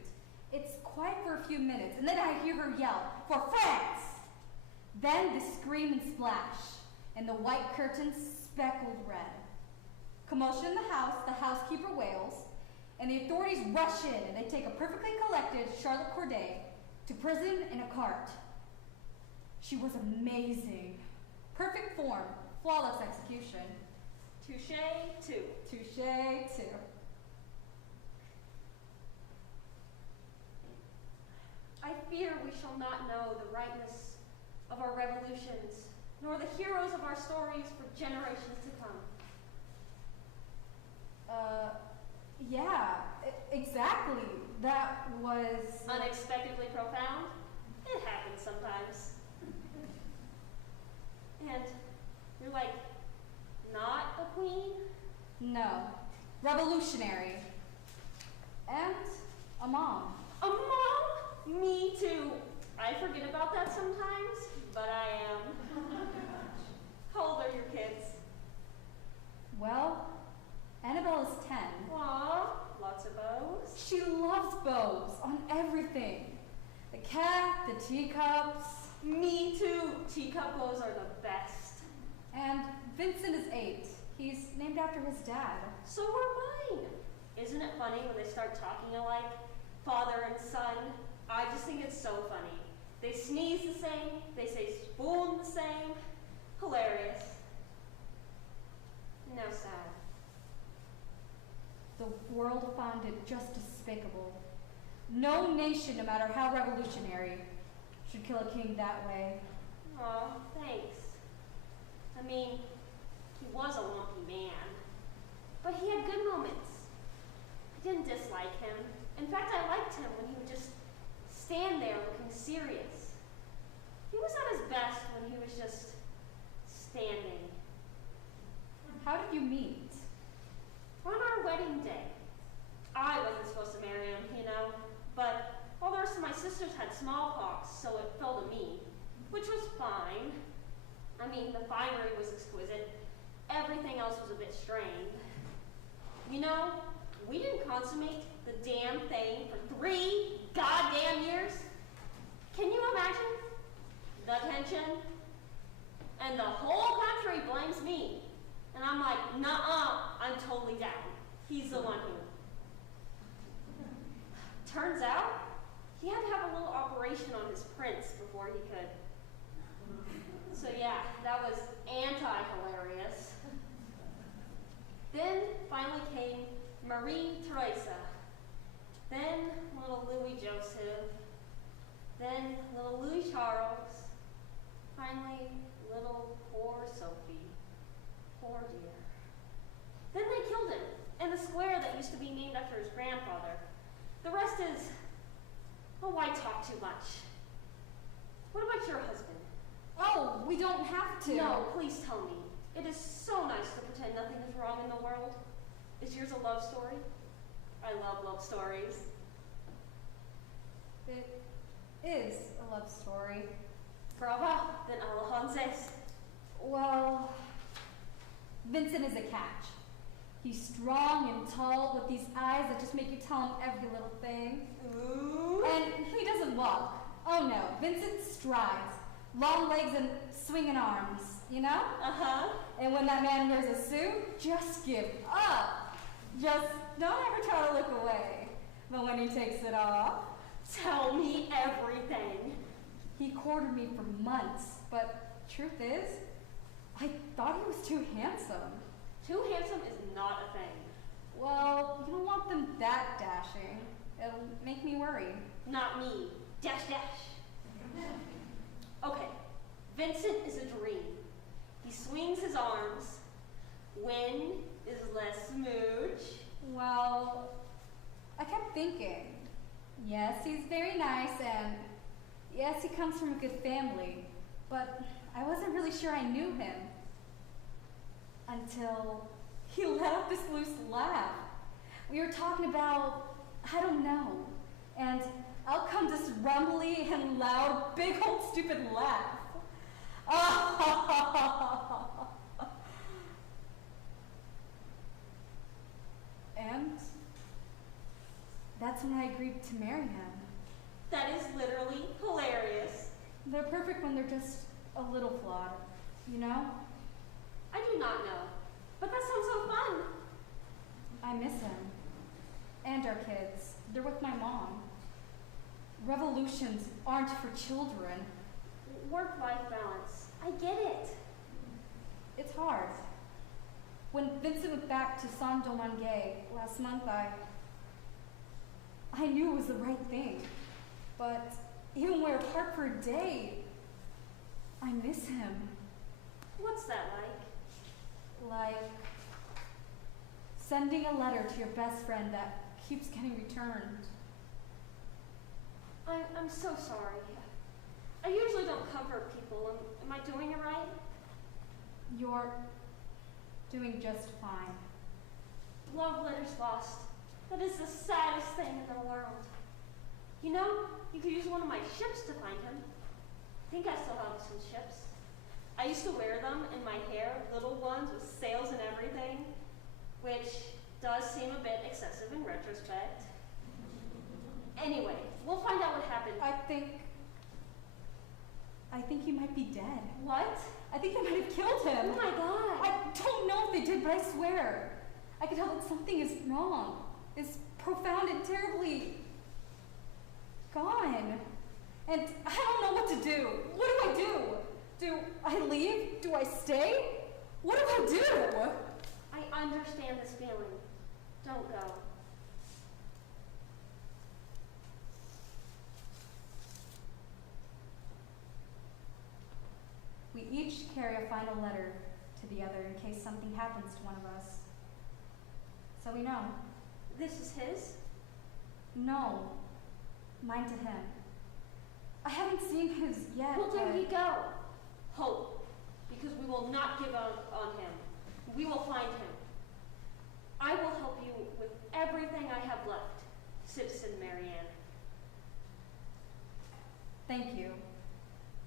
It's quiet for a few minutes, and then I hear her yell, "For France!" Then the scream and splash, and the white curtains speckled red. Commotion in the housekeeper wails, and the authorities rush in and they take a perfectly collected Charlotte Corday to prison in a cart. She was amazing. Perfect form, flawless execution. Touche, too. Touche, too. I fear we shall not know the rightness of our revolutions, nor the heroes of our stories for generations to come. Yeah, exactly. That was... Unexpectedly profound? It happens sometimes. And you're like, not a queen? No. Revolutionary. And a mom. A mom? Me too. I forget about that sometimes, but I am. How old are your kids? Well, Annabelle is 10. Aw, lots of bows. She loves bows on everything. The cat, the teacups. Me too. Teacup bows are the best. And Vincent is 8. He's named after his dad. So are mine. Isn't it funny when they start talking alike? Father and son. I just think it's so funny. They sneeze the same. They say spoon the same. Hilarious. Now sad. The world found it just despicable. No nation, no matter how revolutionary, should kill a king that way. Aw, thanks. I mean, he was a lumpy man, but he had good moments. I didn't dislike him. In fact, I liked him when he would just stand there looking serious. He was at his best when he was just standing. How did you meet? On our wedding day. I wasn't supposed to marry him, you know, but all the rest of my sisters had smallpox, so it fell to me, which was fine. I mean, the finery was exquisite. Everything else was a bit strained. You know, we didn't consummate the damn thing for 3 goddamn years. Can you imagine? The tension. And the whole country blames me. And I'm like, nuh-uh, I'm totally down. He's the one who. Turns out, he had to have a little operation on his prince before he could. So yeah, that was anti-hilarious. Then finally came Marie Theresa. Then little Louis Joseph. Then little Louis Charles. Finally, little poor Sophie. Poor dear. Then they killed him in the square that used to be named after his grandfather. The rest is, oh, why talk too much? What about your husband? Oh, we don't have to. No, please tell me. It is so nice to pretend nothing is wrong in the world. Is yours a love story? I love love stories. It is a love story. Brava, then Alejandro's. Well, Vincent is a catch. He's strong and tall with these eyes that just make you tell him every little thing. Ooh. And he doesn't walk. Oh no, Vincent strides. Long legs and swinging arms, you know? Uh-huh. And when that man wears a suit, just give up. Just don't ever try to look away. But when he takes it off, tell me everything. He courted me for months, but truth is, I thought he was too handsome. Too handsome is not a thing. Well, you don't want them that dashing. It'll make me worry. Not me. Dash, dash. Okay, Vincent is a dream. He swings his arms. When is less smooch? Well, I kept thinking, yes, he's very nice, and yes, he comes from a good family, but I wasn't really sure I knew him until he let off this loose laugh. We were talking about, I don't know, and out comes this rumbly and loud, big old stupid laugh. And that's when I agreed to marry him. That is literally hilarious. They're perfect when they're just a little flawed, you know? I do not know, but that sounds so fun. I miss him. And our kids. They're with my mom. Revolutions aren't for children. Work-life balance. I get it. It's hard. When Vincent went back to Saint-Domingue last month, I knew it was the right thing. But even when we're apart for a day, I miss him. What's that like? Like sending a letter to your best friend that keeps getting returned. I'm so sorry. I usually don't comfort people. Am I doing it right? You're doing just fine. Love letters lost. That is the saddest thing in the world. You know, you could use one of my ships to find him. I think I still have some ships. I used to wear them in my hair, little ones with sails and everything, which does seem a bit excessive in retrospect. Anyway, we'll find out what happened. I think he might be dead. What? I think they might have killed him. Oh my God. I don't know if they did, but I swear. I can tell that something is wrong. It's profound and terribly gone. And I don't know what to do. What do I do? Do I leave? Do I stay? What do I do? I understand this feeling. Don't go. We each carry a final letter to the other in case something happens to one of us. So we know. This is his? No. Mine to him. I haven't seen his yet. Well, there but... we go. Hope. Because we will not give up on him. We will find him. I will help you with everything I have left, Citizen Marianne. Thank you,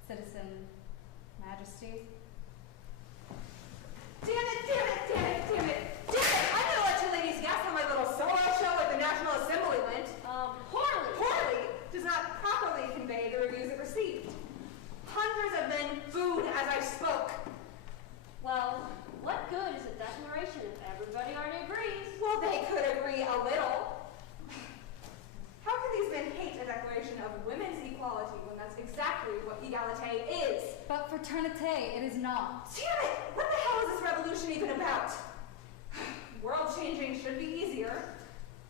Citizen Majesty. Damn it, damn it, damn it, damn it, damn it! I'm gonna let you ladies guess how my little solo show at the National Assembly went. Poorly. Poorly does not properly convey the reviews it received. Hundreds of men booed as I spoke. Well, what good is a declaration if everybody already agrees? Well, they could agree a little. How can these men hate a declaration of women's equality when that's exactly what egalite is? But fraternité, it is not. Damn it! What the hell is this revolution even about? World changing should be easier.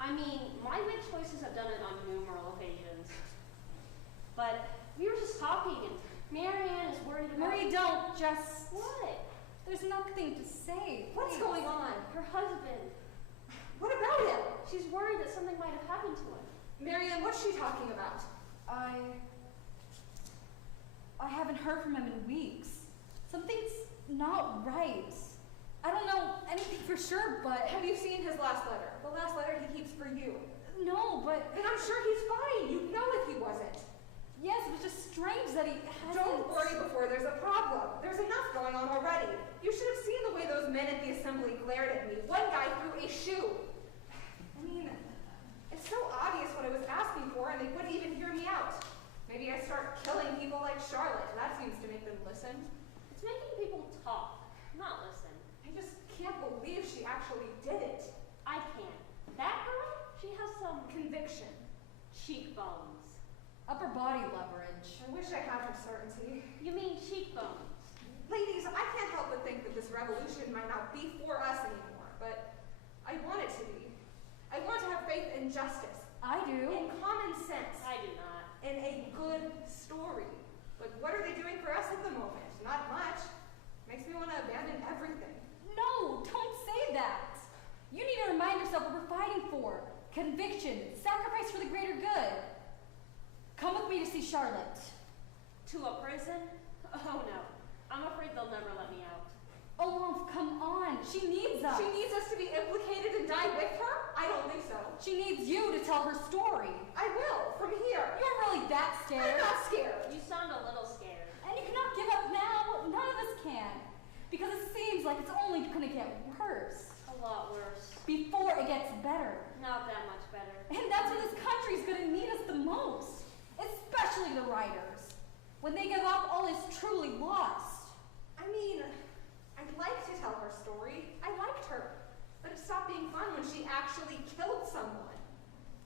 I mean, my mid choices have done it on numerous occasions. But we were just talking, and Marianne is worried about... Marie, don't just... What? There's nothing to say. What's please. going on? Her husband. What about him? She's worried that something might have happened to him. Marianne, what's she talking about? I haven't heard from him in weeks. Something's not right. I don't know anything for sure, but... Have you seen his last letter? The last letter he keeps for you. No, but... And I'm sure he's fine. You'd know if he wasn't. Yes, it was just strange that he hasn't... Don't worry before there's a problem. There's enough going on already. You should have seen the way those men at the assembly glared at me. One guy threw a shoe. I mean, it's so obvious what I was asking for, and they wouldn't even hear me out. Maybe I start killing people like Charlotte. That seems to make them listen. It's making people talk, not listen. I just can't believe she actually did it. I can't. That girl, she has some Conviction. cheekbones. Upper body leverage. I wish I had her certainty. You mean cheekbones? Ladies, I can't help but think that this revolution might not be for us anymore, but I want it to be. I want to have faith in justice, I do. in common sense, I do not. in a good story. But what are they doing for us at the moment? Not much. Makes me want to abandon everything. No, don't say that. You need to remind yourself what we're fighting for. Conviction, sacrifice for the greater good. Come with me to see Charlotte. To a prison? Oh no. I'm afraid they'll never let me out. Oh, come on. She needs us. She needs us to be implicated and die with her? I don't think so. She needs you to tell her story. I will, from here. You're really that I'm scared. not scared. You sound a little scared. And you cannot give up now. None of us can. Because it seems like it's only going to get worse. A lot worse. Before it gets better. Not that much better. And that's when this country is going to need us the most. Especially the writers. When they give up, all is truly lost. I mean, I'd like to tell her story. I liked her. But it stopped being fun when she actually killed someone.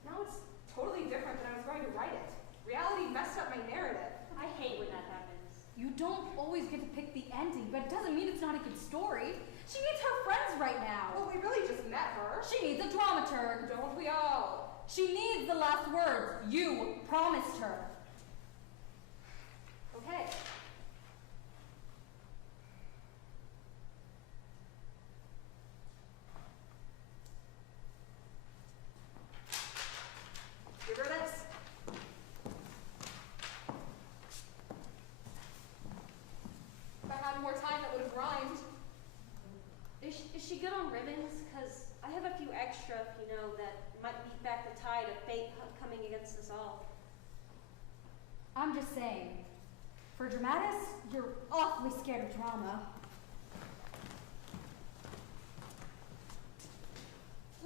Now it's totally different than I was going to write it. Reality messed up my narrative. I hate when that happens. You don't always get to pick the ending, but it doesn't mean it's not a good story. She needs her friends right now. Well, we really just met her. She needs a dramaturg. Don't we all? She needs the last words. You promised her. Okay. Give her this. If I had more time, that would have rhymed. Is she good on ribbons? Because I have a few extra, that might beat back the tide of fate coming against us all. I'm just saying, for dramatists, you're awfully scared of drama.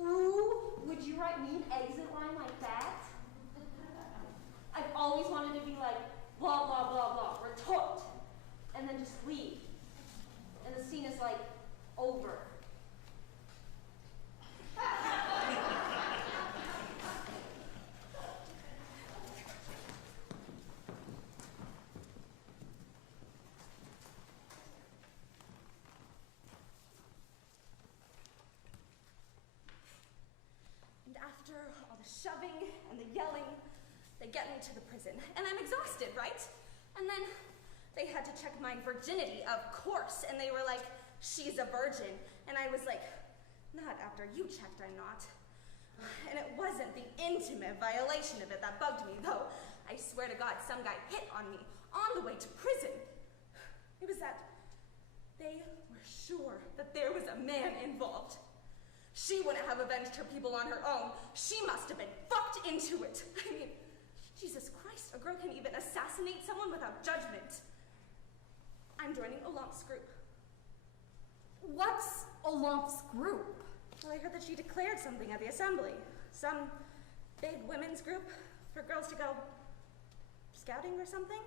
Ooh, would you write me an exit line like that? I've always wanted to be like, blah, blah, blah, blah, retort, and then just leave. And the scene is like, over. And after all the shoving and the yelling, they get me to the prison. And I'm exhausted, right? And then they had to check my virginity, of course. And they were like, she's a virgin. And I was like, not after you checked, I'm not. And it wasn't the intimate violation of it that bugged me, though. I swear to God, some guy hit on me on the way to prison. It was that they were sure that there was a man involved. She wouldn't have avenged her people on her own. She must have been fucked into it. I mean, Jesus Christ, a girl can even assassinate someone without judgment. I'm joining Olympe's group. What's Olympe's group? Well, I heard that she declared something at the assembly. Some big women's group for girls to go scouting or something.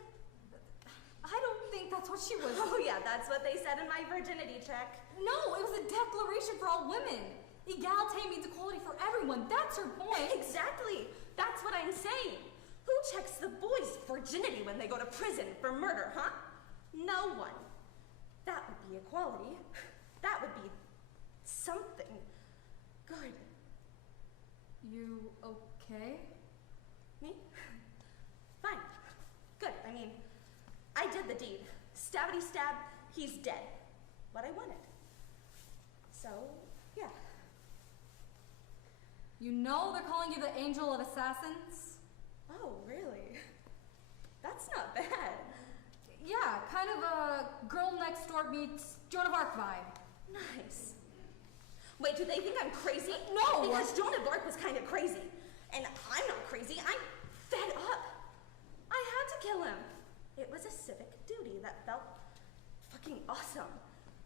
I don't think that's what she was. Oh yeah, that's what they said in my virginity check. No, it was a declaration for all women. Egalite means equality for everyone. That's her point. Exactly. That's what I'm saying. Who checks the boys' virginity when they go to prison for murder, huh? No one. That would be equality. That would be something good. You okay? Me? Fine. Good. I mean, I did the deed. Stabbity stab, he's dead. What I wanted. So, yeah. You know they're calling you the Angel of Assassins? Oh, really? That's not bad. Yeah, kind of a girl next door meets Joan of Arc vibe. Nice. Wait, do they think I'm crazy? No! Because Joan of Arc was kind of crazy. And I'm not crazy, I'm fed up. I had to kill him. It was a civic duty that felt fucking awesome.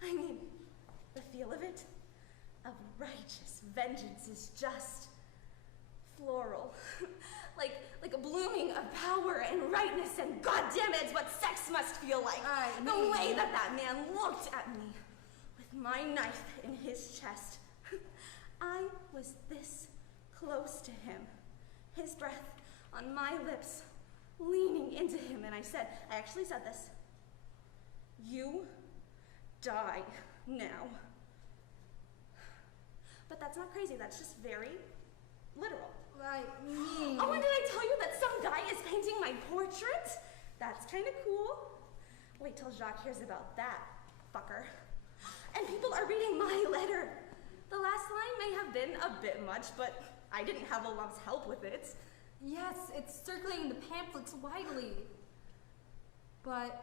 I mean, the feel of it, of righteous vengeance is just floral. like a blooming of power and rightness, and goddamn it, it's what sex must feel like. The way that man looked at me with my knife in his chest. I was this close to him, his breath on my lips, leaning into him, and I actually said this, you die now. But that's not crazy, that's just very literal. I mean... Oh, and did I tell you that some guy is painting my portrait? That's kind of cool. Wait till Jacques hears about that, fucker. And people are reading my letter. The last line may have been a bit much, but I didn't have Olympe's help with it. Yes, it's circulating in the pamphlets widely. But...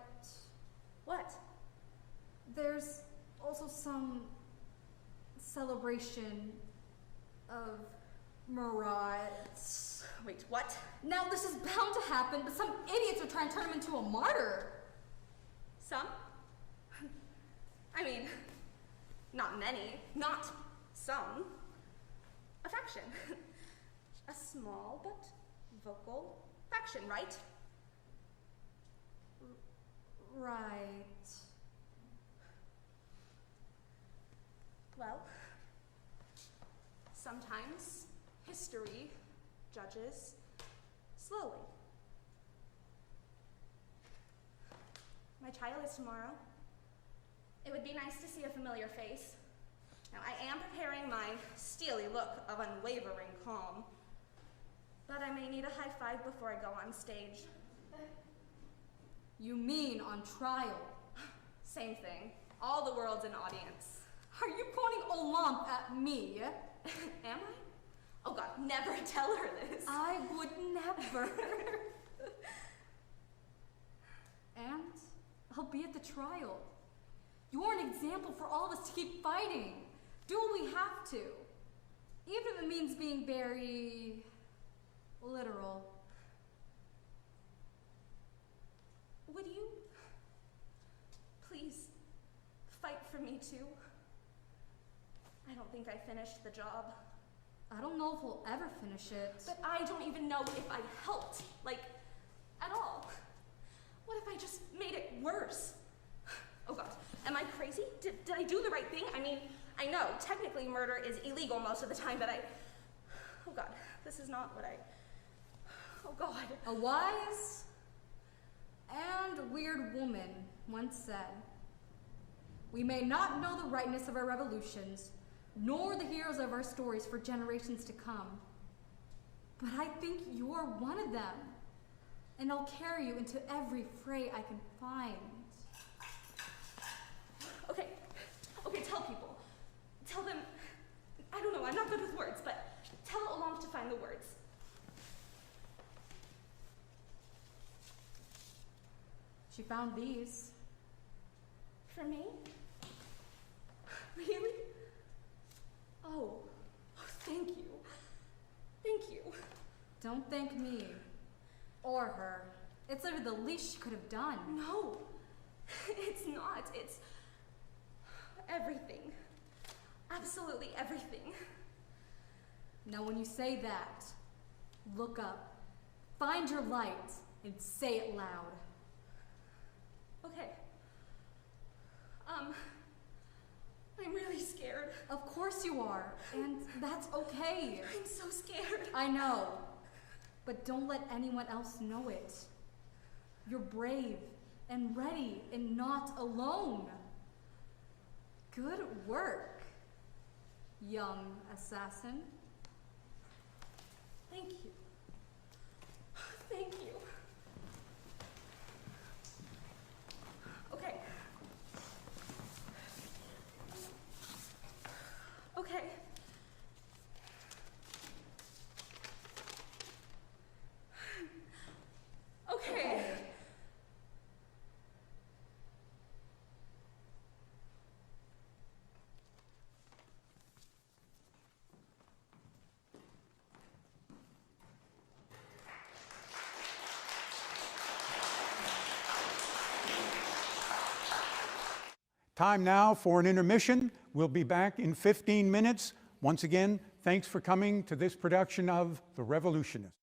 What? There's also some celebration of Marat. Wait, what? Now, this is bound to happen, but some idiots are trying to turn him into a martyr. Some? I mean, not many, not some. A faction. A small but vocal faction, right? Right. Well, sometimes history judges slowly. My trial is tomorrow. It would be nice to see a familiar face. Now, I am preparing my steely look of unwavering calm, but I may need a high five before I go on stage. You mean on trial? Same thing. All the world's an audience. Are you pointing Olympe at me? Am I? Oh God, never tell her this. I would never. And I'll be at the trial. You're an example for all of us to keep fighting. Do what we have to. Even if it means being very literal. Would you please fight for me too? I don't think I finished the job. I don't know if we'll ever finish it. But I don't even know if I helped, like, at all. What if I just made it worse? Oh God, am I crazy? Did I do the right thing? I mean, I know technically murder is illegal most of the time, but oh God, this is not what oh God. A wise and weird woman once said, "We may not know the rightness of our revolutions, nor the heroes of our stories for generations to come, but I think you're one of them, and I'll carry you into every fray I can find." Okay, tell people. Tell them, I don't know, I'm not good with words, but tell Olympe to find the words. She found these. For me? Really? Oh, thank you. Thank you. Don't thank me. Or her. It's literally the least she could have done. No, it's not. It's everything. Absolutely everything. Now when you say that, look up, find your light, and say it loud. Okay. I'm really scared. Of course you are, and that's okay. I'm so scared. I know, but don't let anyone else know it. You're brave and ready and not alone. Good work, young assassin. Thank you. Thank you. Okay. Okay. Okay. Time now for an intermission. We'll be back in 15 minutes. Once again, thanks for coming to this production of The Revolutionists.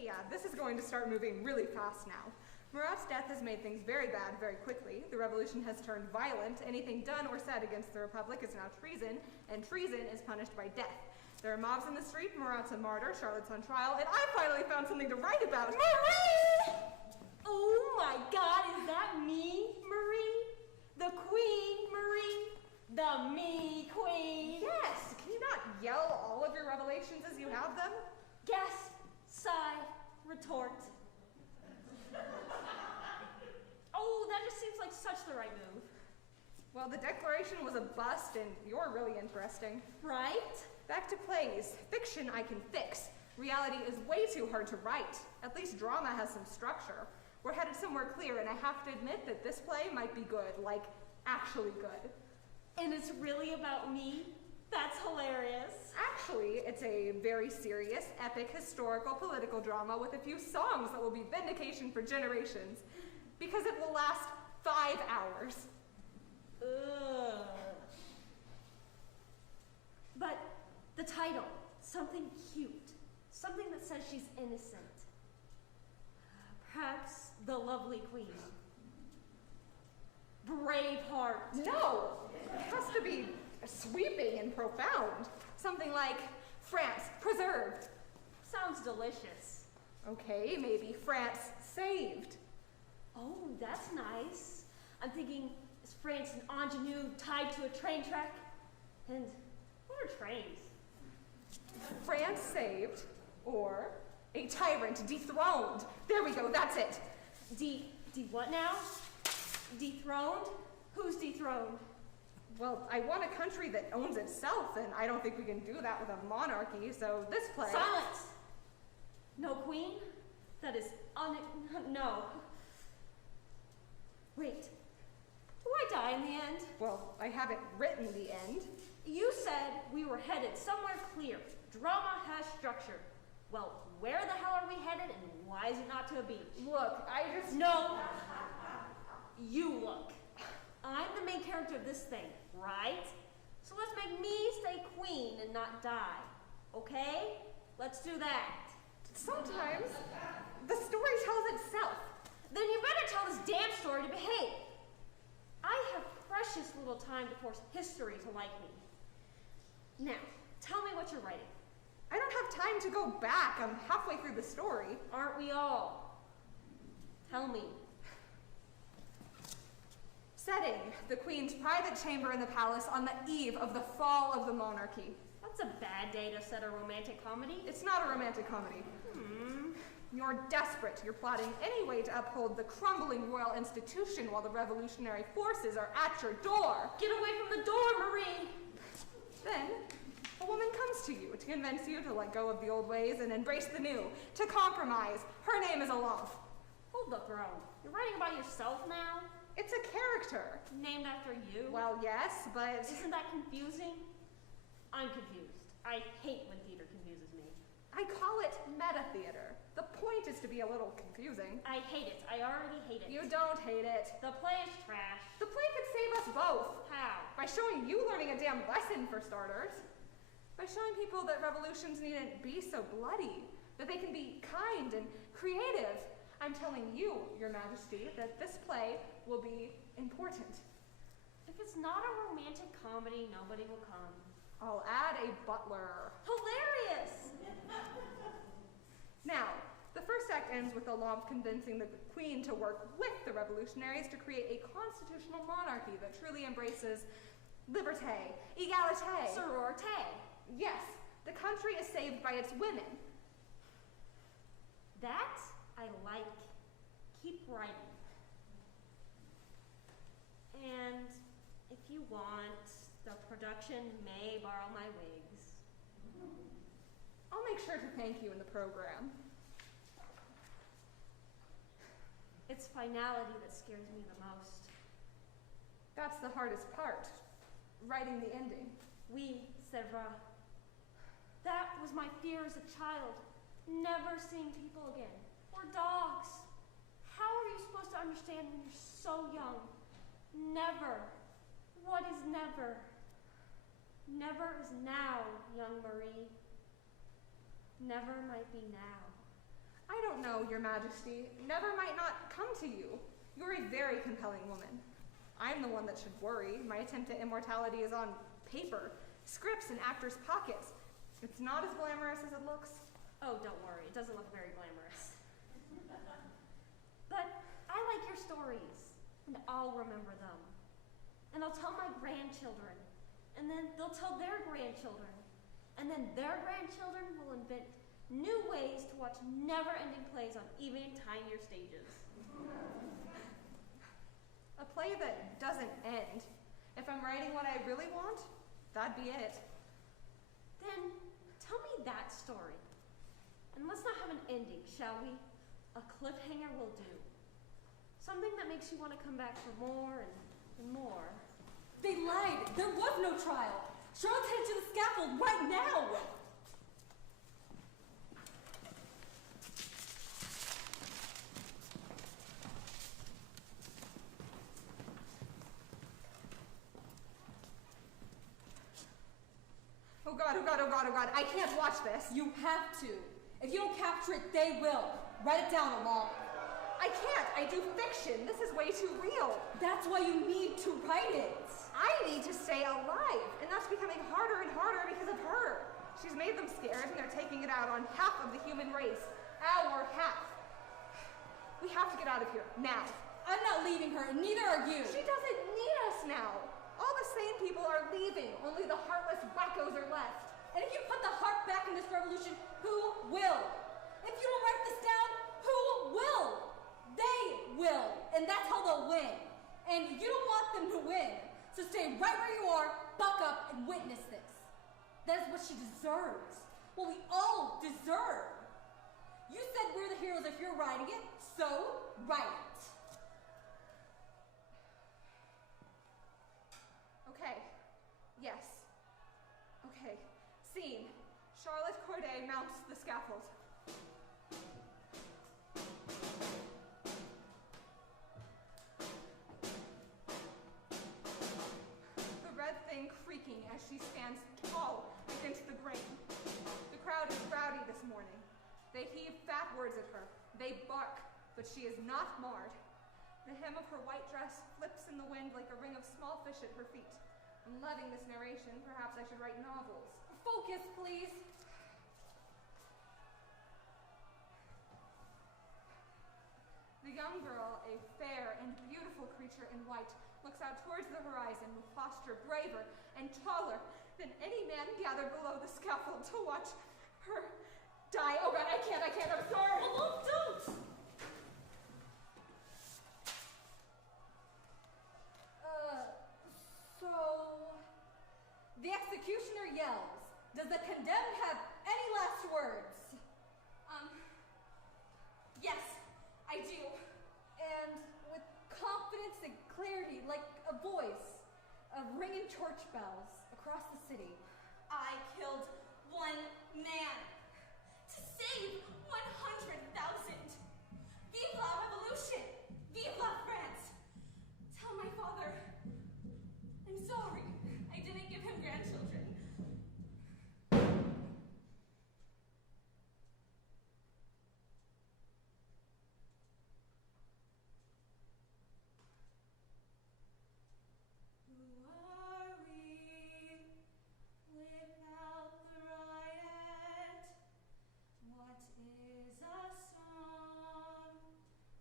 Okay, yeah, this is going to start moving really fast now. Murat's death has made things very bad very quickly. The revolution has turned violent. Anything done or said against the Republic is now treason, and treason is punished by death. There are mobs in the street, Murat's a martyr, Charlotte's on trial, and I finally found something to write about. Marie! Oh my God, is that me, Marie? The Queen, Marie? The me Queen? Yes! Can you not yell all of your revelations as you have them? Guess, sigh, retort. Oh, that just seems like such the right move. Well, the Declaration was a bust, and you're really interesting. Right? Back to plays. Fiction I can fix. Reality is way too hard to write. At least drama has some structure. We're headed somewhere clear, and I have to admit that this play might be good, like, actually good. And it's really about me? That's hilarious. Actually, it's a very serious, epic, historical, political drama with a few songs that will be vindication for generations, because it will last 5 hours. Ugh. But the title, something cute, something that says she's innocent. Perhaps the lovely queen. Braveheart. No! It has to be sweeping and profound. Something like France preserved. Sounds delicious. Okay, maybe France saved. Oh, that's nice. I'm thinking, is France and ingenue tied to a train track? And what are trains? France saved, or a tyrant dethroned. There we go, that's it. What now? Dethroned? Who's dethroned? Well, I want a country that owns itself, and I don't think we can do that with a monarchy, so this play... Silence! No queen? That is no. Wait, do I die in the end? Well, I haven't written the end. You said we were headed somewhere clear. Drama has structure. Well, where the hell are we headed, and why is it not to a beach? Look, I just... No! You look. I'm the main character of this thing, right? So let's make me stay queen and not die, okay? Let's do that. Sometimes the story tells itself. Then you better tell this damn story to behave. I have precious little time to force history to like me. Now, tell me what you're writing. I don't have time to go back. I'm halfway through the story. Aren't we all? Tell me. Setting, the Queen's private chamber in the palace on the eve of the fall of the monarchy. That's a bad day to set a romantic comedy. It's not a romantic comedy. You're desperate. You're plotting any way to uphold the crumbling royal institution while the revolutionary forces are at your door. Get away from the door, Marie! Then, a woman comes to you to convince you to let go of the old ways and embrace the new, to compromise. Her name is Olaf. Hold the throne. You're writing about yourself now? It's a character. Named after you? Well, yes, but... Isn't that confusing? I'm confused. I hate when theater confuses me. I call it meta-theater. The point is to be a little confusing. I hate it. I already hate it. You don't hate it. The play is trash. The play could save us both. How? By showing you learning a damn lesson, for starters. By showing people that revolutions needn't be so bloody, that they can be kind and creative. I'm telling you, Your Majesty, that this play will be important. If it's not a romantic comedy, nobody will come. I'll add a butler. Hilarious! Now, the first act ends with Olaf convincing the Queen to work with the revolutionaries to create a constitutional monarchy that truly embraces liberté, égalité. Sororité. Yes, the country is saved by its women. That I like. Keep writing. And if you want, the production may borrow my wigs. I'll make sure to thank you in the program. It's finality that scares me the most. That's the hardest part, writing the ending. Oui, c'est vrai. That was my fear as a child. Never seeing people again. Or dogs. How are you supposed to understand when you're so young? Never. What is never? Never is now, young Marie. Never might be now. I don't know, Your Majesty. Never might not come to you. You're a very compelling woman. I'm the one that should worry. My attempt at immortality is on paper, scripts in actors' pockets. It's not as glamorous as it looks. Oh, don't worry. It doesn't look very glamorous. But I like your stories, and I'll remember them. And I'll tell my grandchildren, and then they'll tell their grandchildren, and then their grandchildren will invent new ways to watch never-ending plays on even tinier stages. A play that doesn't end. If I'm writing what I really want, that'd be it. Then tell me that story. And let's not have an ending, shall we? A cliffhanger will do. Something that makes you want to come back for more and more. They lied. There was no trial. Charlotte's headed to the scaffold right now. Oh God, oh God, oh God, oh God. I can't watch this. You have to. If you don't capture it, they will. Write it down, along. I can't. I do fiction. This is way too real. That's why you need to write it. I need to stay alive, and that's becoming harder and harder because of her. She's made them scared, and they're taking it out on half of the human race. Our half. We have to get out of here, now. I'm not leaving her, and neither are you. She doesn't need us now. All the sane people are leaving. Only the heartless wackos are left. And if you put the heart back in this revolution, who will? If you don't write this down, who will? They will. And that's how they'll win. And you don't want them to win. So stay right where you are, buck up, and witness this. That is what she deserves. What we all deserve. You said we're the heroes if you're writing it, so write it. Okay. Yes. Okay. Scene. Charlotte Corday mounts the scaffold. The red thing creaking as she stands tall against the grain. The crowd is rowdy this morning. They heave fat words at her. They bark, but she is not marred. The hem of her white dress flips in the wind like a ring of small fish at her feet. I'm loving this narration. Perhaps I should write novels. Focus, please. The young girl, a fair and beautiful creature in white, looks out towards the horizon with posture braver and taller than any man gathered below the scaffold to watch her die. Oh God, I can't, I'm sorry. Oh, don't! So, the executioner yells. Does the condemned have any last words? Yes, I do. And with confidence and clarity, like a voice of ringing church bells across the city. I killed one man to save 100,000. Vive la Revolution! Vive la France! Tell my father I'm sorry. I didn't give him grandchildren. Who are we without the riot? What is a song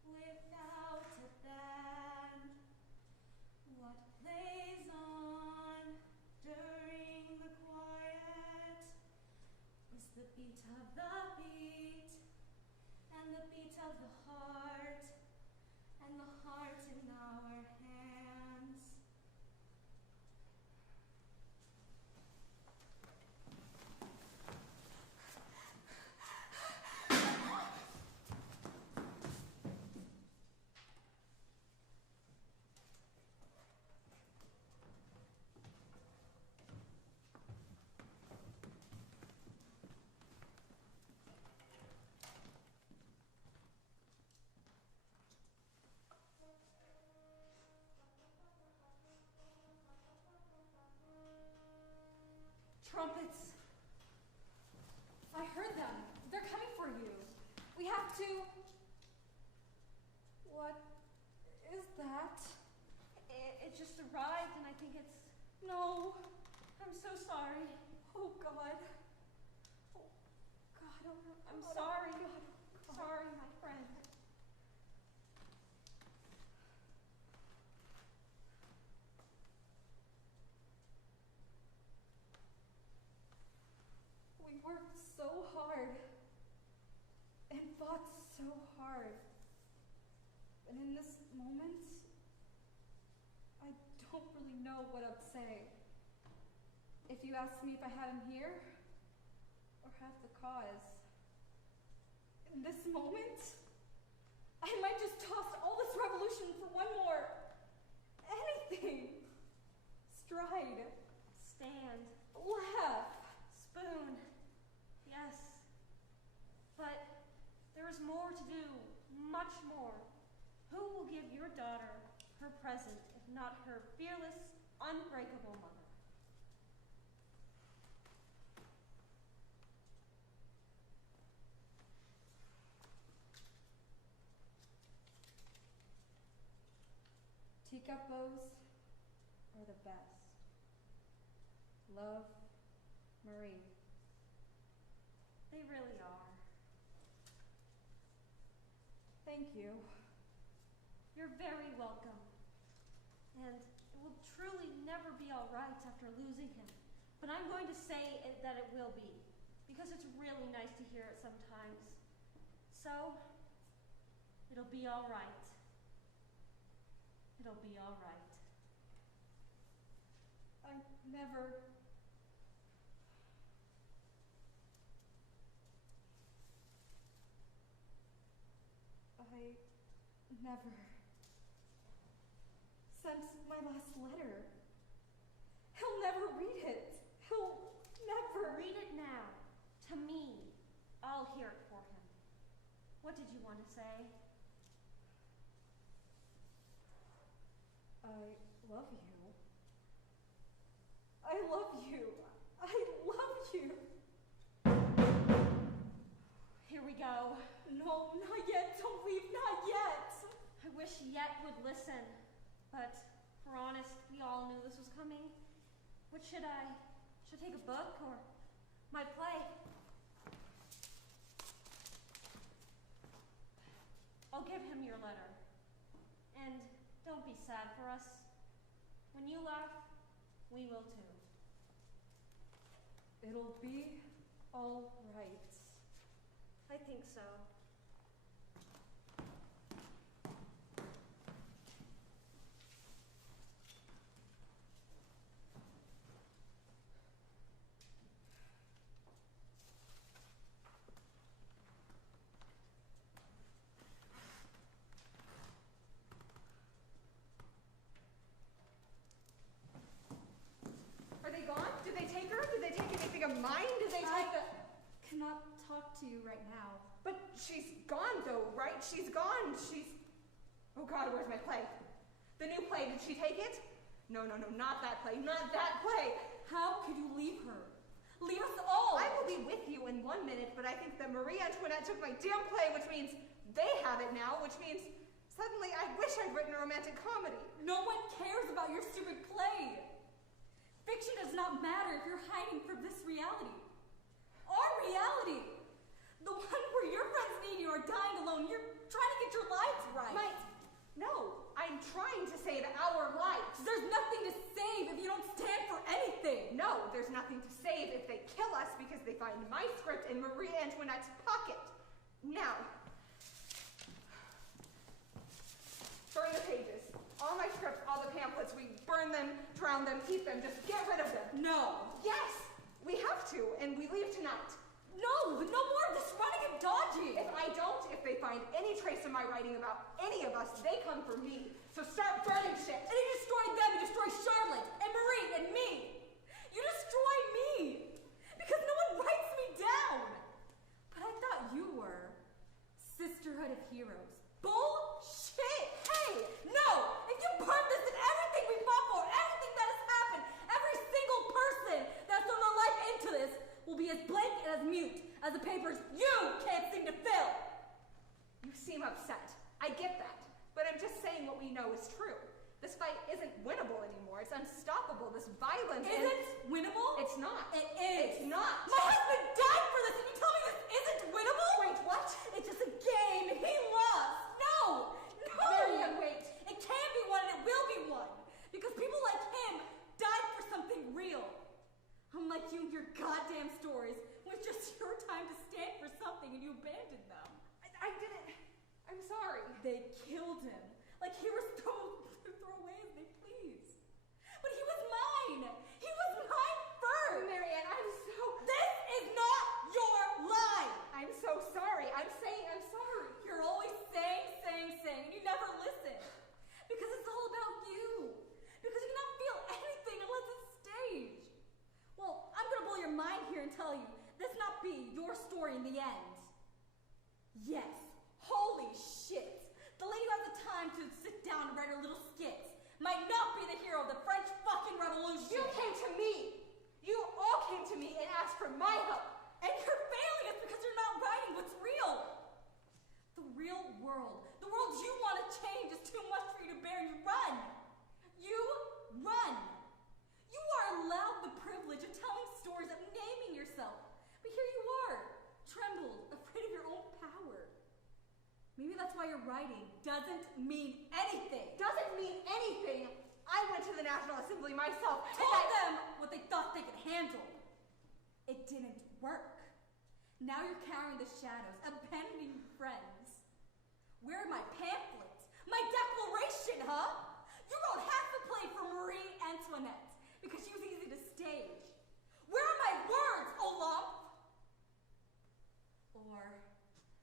without a band? What plays on during the quiet is the beat of the beat, and the beat of the heart, and the heart in our hands. Trumpets. I heard them. They're coming for you. We have to... What is that? It just arrived, and I think it's... No. I'm so sorry. Oh, God. Oh, God. I'm sorry. God. Sorry, my friend. We worked so hard and fought so hard. And in this moment, I don't really know what I'd say. If you ask me if I have him here, or have the cause, in this moment, I might just toss all this revolution for one more, anything. Stride. Stand. Laugh. Spoon. Yes. But there is more to do, much more. Who will give your daughter her present, if not her fearless, unbreakable mother? Teacup bows are the best. Love, Marie. They really are. Thank you. You're very welcome. And it will truly never be all right after losing him. But I'm going to say that it will be, because it's really nice to hear it sometimes. So, it'll be all right. It'll be all right. I never... sent my last letter. He'll never read it. He'll never... Read it now. To me. I'll hear it for him. What did you want to say? I love you. I love you. I love you. Here we go. No, not yet. Don't leave. Not yet. I wish Yet would listen. But, for honest, we all knew this was coming. What should I? Should I take a book or my play? I'll give him your letter. And don't be sad for us. When you laugh, we will too. It'll be all right. I think so. Are they gone? Did they take her? Did they take anything of mine? Did they take I cannot talk to you right now. But she's gone though, right? She's gone. Oh God, where's my play? The new play, did she take it? No, not that play, not that play. How could you leave her? Leave us all! I will be with you in 1 minute, but I think that Marie Antoinette took my damn play, which means they have it now, which means suddenly I wish I'd written a romantic comedy. No one cares about your stupid play. Fiction does not matter if you're hiding from this reality. Our reality. The one where your friends need you are dying alone. You're trying to get your lives right. No, I'm trying to save our lives. There's nothing to save if you don't stand for anything. No, there's nothing to save if they kill us because they find my script in Marie Antoinette's pocket. Now, burn the pages. All my scripts, all the pamphlets, we burn them, drown them, keep them, just get rid of them. No. Yes, we have to, and we leave tonight. No more of this running and dodging. If they find any trace of my writing about any of us, they come for me. So start burning shit. And you destroy them, you destroy Charlotte, and Marie, and me. You destroy me. Because no one writes me down. But I thought you were Sisterhood of Heroes. Bullshit! Hey! No! If you burn this, then everything we fought for, everything that has happened, every single person that's thrown their life into this will be as blank and as mute as the papers you can't seem to fill. upset. I get that. But I'm just saying what we know is true. This fight isn't winnable anymore. It's unstoppable. This violence isn't winnable? It's not. It is. It's not. My husband died for this, and you tell me this isn't winnable? Wait, what? It's just a game. He lost. No. Marianne, wait. It can be won, and it will be won. Because people like him died for something real. Unlike you and your goddamn stories, when it's just your time to stand for something and you abandoned them. I didn't. I'm sorry. They killed him. Like he was throw away as they please. But he was mine. He was mine first. Marianne, I'm so... This is not your line. I'm so sorry. I'm saying I'm sorry. You're always saying, and you never listen. Because it's all about you. Because you cannot feel anything unless it's staged. Well, I'm gonna blow your mind here and tell you, this not be your story in the end. Yes, holy shit. The lady who has the time to sit down and write her little skits might not be the hero of the French fucking Revolution. You came to me. You all came to me and asked for my help. And you're failing us because you're not writing what's real. The real world, the world you want to change is too much for you to bear, and you run. You run. You are allowed the privilege of telling stories, of naming yourself. But here you are, trembled, afraid of your own power. Maybe that's why your writing doesn't mean anything. Doesn't mean anything. I went to the National Assembly myself. Told them what they thought they could handle. It didn't work. Now you're carrying the shadows, abandoning friends. Where are my pamphlets? My declaration, huh? You wrote half the play for Marie Antoinette because she was easy to stage. Where are my words, Olaf? Or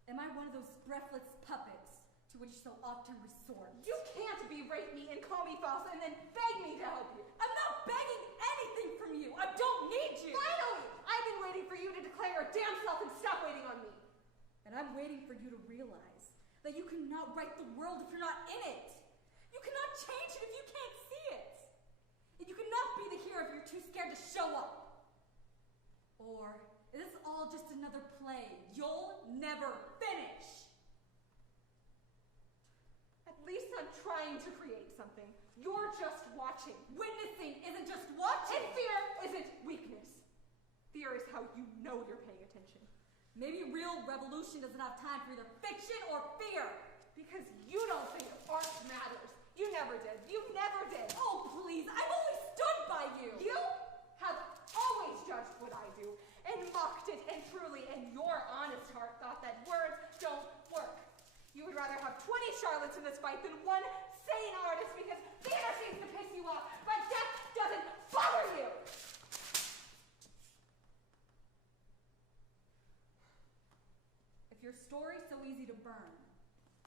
am I one of those breathless puppets to which you so often resort? You can't berate me and call me false and then beg me to help you. I'm not begging anything from you. I don't need you. Finally! I've been waiting for you to declare your damn self and stop waiting on me. And I'm waiting for you to realize that you cannot right the world if you're not in it. You cannot change it if you can't see it. And you cannot be the hero if you're too scared to show up. Or is this all just another play you'll never finish? At least I'm trying to create something. You're just watching. Witnessing isn't just watching. And fear isn't weakness. Fear is how you know you're paying attention. Maybe real revolution doesn't have time for either fiction or fear. Because you don't think art matters. You never did. You never did. Oh, please. I've always stood by you. You have always judged what I do and mocked it, and truly, in your honest heart, thought that words don't work. You would rather have 20 Charlottes in this fight than one sane artist because theater seems to piss you off, but death doesn't bother you. If your story's so easy to burn,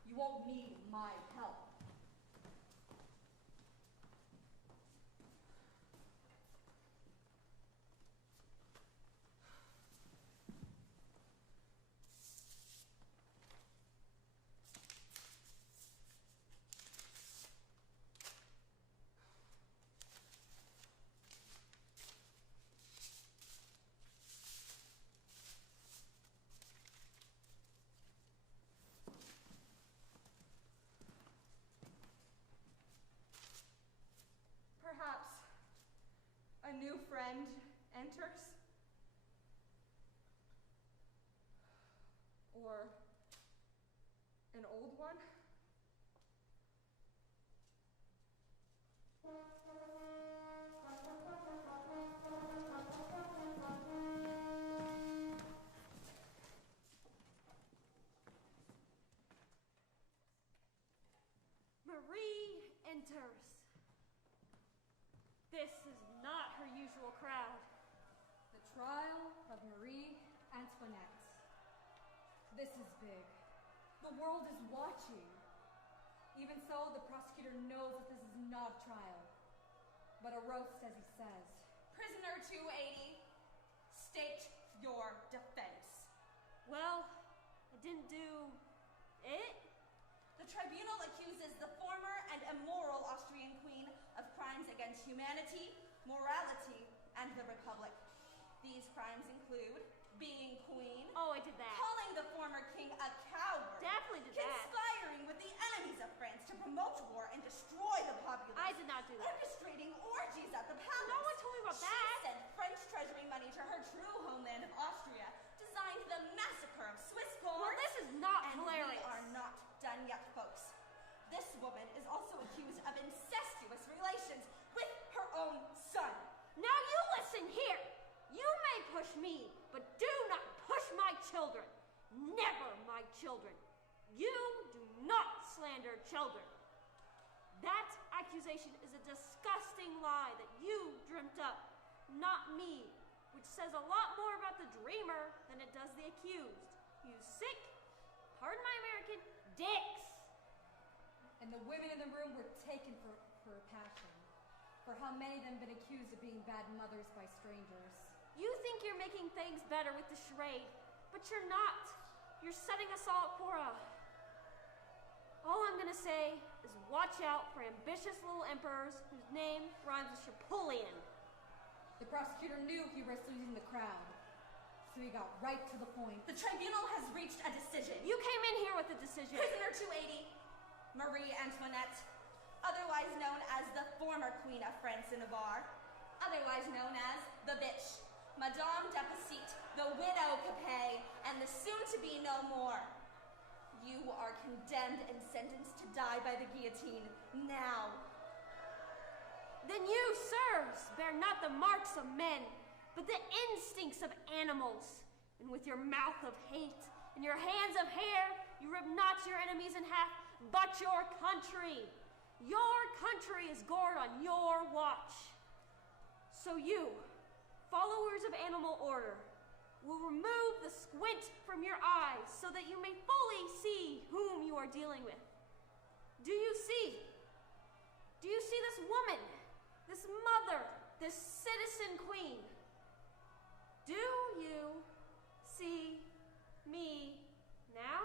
you won't need my help. Perhaps a new friend enters? Or an old one? Marie enters. This is not her usual crowd. The trial of Marie Antoinette. This is big. The world is watching. Even so, the prosecutor knows that this is not a trial, but a roast, as he says. Prisoner 280, state your defense. Well, I didn't do it. The tribunal accuses the former and immoral Austrian queen of crimes against humanity, morality, and the republic. These crimes include being queen, Oh, I did that. calling the former king a coward, Definitely did that. to promote war and destroy the populace. I did not do that. Orchestrating orgies at the palace. No one told me about that. She sent French treasury money to her true homeland of Austria, designed the massacre of Swiss Poles. Well, this is not and hilarious. we are not done yet, folks. This woman is also accused of incestuous relations with her own son. Now you listen here. You may push me, but do not push my children. Never my children. You do not slander children. That accusation is a disgusting lie that you dreamt up, not me, which says a lot more about the dreamer than it does the accused. You sick, pardon my American, dicks. And the women in the room were taken for passion, for how many of them have been accused of being bad mothers by strangers. You think you're making things better with the charade, but you're not. You're setting us all up for a... All I'm gonna say is watch out for ambitious little emperors whose name rhymes with Chapulian. The prosecutor knew he risked losing the crown, so he got right to the point. The tribunal has reached a decision. You came in here with a decision. Prisoner 280, Marie Antoinette, otherwise known as the former Queen of France and Navarre, otherwise known as the bitch, Madame Depasit, the widow Capet, and the soon-to-be no more. You are condemned and sentenced to die by the guillotine now. Then you, sirs, bear not the marks of men, but the instincts of animals. And with your mouth of hate and your hands of hair, you rip not your enemies in half, but your country. Your country is gored on your watch. So you, followers of animal order, will remove the squint from your eyes so that you may fully see whom you are dealing with. Do you see? Do you see this woman, this mother, this citizen queen? Do you see me now?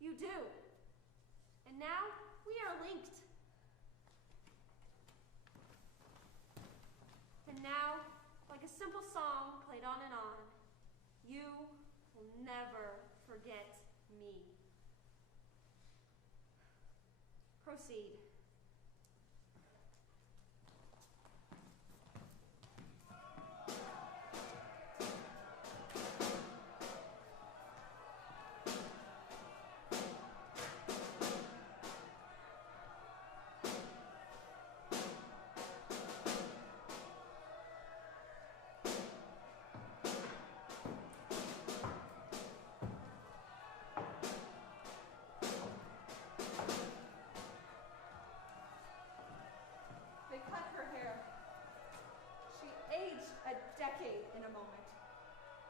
You do. And now we are linked. And now, like a simple song played on and on, you will never forget me. Proceed. They cut her hair. She aged a decade in a moment.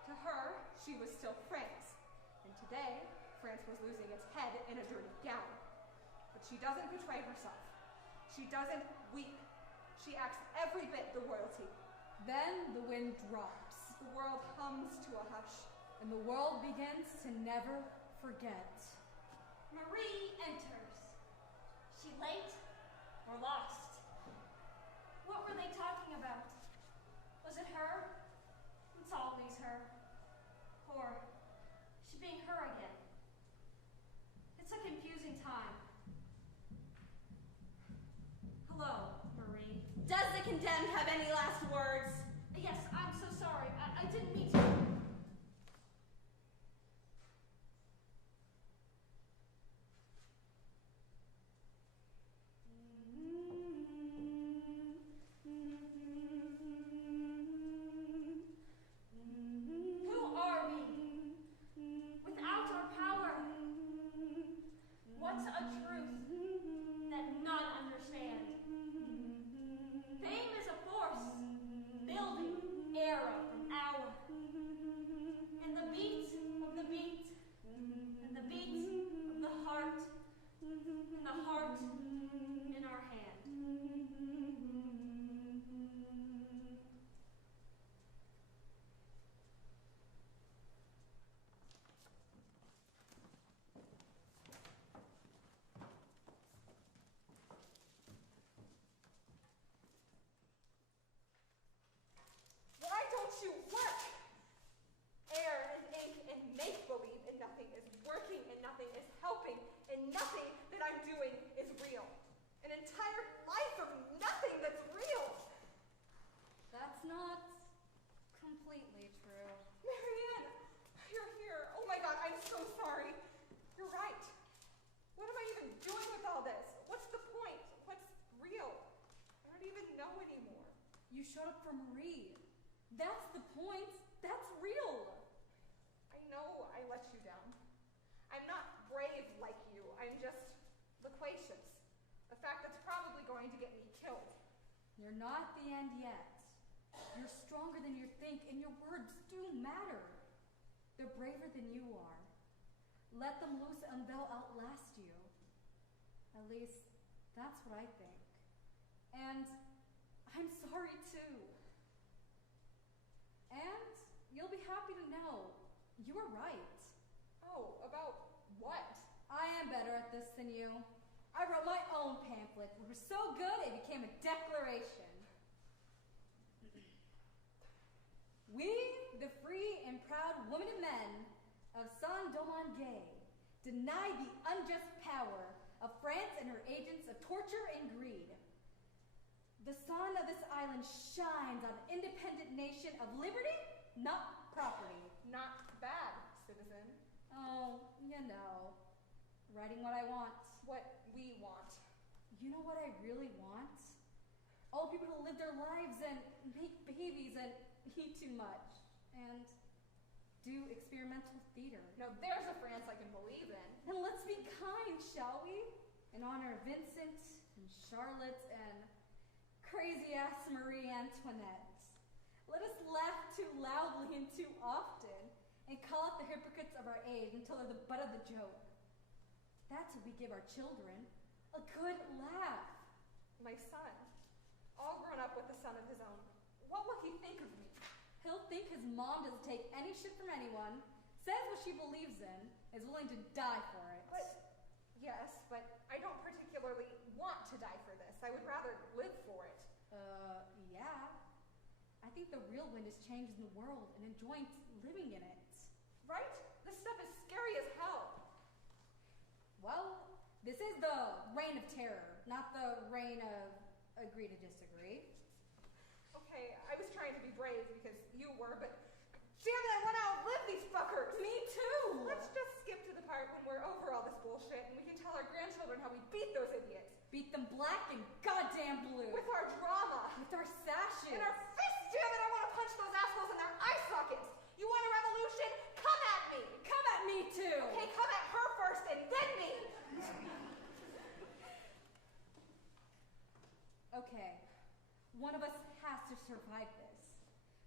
To her, she was still France. And today, France was losing its head in a dirty gown. But she doesn't betray herself. She doesn't weep. She acts every bit the royalty. Then the wind drops, The world hums to a hush. and the world begins to never forget. Marie enters. She late or lost? What were they talking about? Was it her? It's always her. Or she being her again? It's a confusing time. Hello, Marie. Does the condemned have any last words? Yes, I'm so sorry. I didn't mean to. Who are we? Without our power. What's a truth that none understand? Fame is a force, built doing is real. An entire life of nothing that's real. That's not completely true. Marianne, you're here. Oh my God, I'm so sorry. You're right. What am I even doing with all this? What's the point? What's real? I don't even know anymore. You showed up for Marie. That's the point. That's real. I know I let you down. I'm not brave like you. I'm just loquacious. A fact that's probably going to get me killed. You're not the end yet. You're stronger than you think, and your words do matter. They're braver than you are. Let them loose and they'll outlast you. At least, that's what I think. And I'm sorry too. And you'll be happy to know you were right. Oh, about what? I am better at this than you. I wrote my own pamphlet, which was so good it became a declaration. We, the free and proud women and men of Saint-Domingue, deny the unjust power of France and her agents of torture and greed. The sun of this island shines on an independent nation of liberty, not property. Not bad, citizen. Oh, you know, writing what I want. What we want. You know what I really want? All people to live their lives and make babies and eat too much and do experimental theater. Now there's a France I can believe in. And let's be kind, shall we? In honor of Vincent and Charlotte and crazy-ass Marie Antoinette. Let us laugh too loudly and too often and call out the hypocrites of our age until they're the butt of the joke. That's what we give our children, a good laugh. My son, all grown up with a son of his own, what will he think of me? He'll think his mom doesn't take any shit from anyone, says what she believes in, is willing to die for it. But, yes, but I don't particularly want to die for this. I would rather live for it. Yeah. I think the real wind is changing the world and enjoying living in it. Right? This stuff is scary as hell. Well, this is the reign of terror, not the reign of agree to disagree. Okay, I was trying to be brave because you were, but damn it, I want to outlive these fuckers! Me too! Let's just skip to the part when we're over all this bullshit and we can tell our grandchildren how we beat those idiots. Beat them black and goddamn blue. With our drama. With our sashes. And our fists, damn it, I want to punch those assholes in their eye sockets. You want a revolution? Come at me! Come at me too! Okay, come at her first and then me! Okay, one of us has to survive this.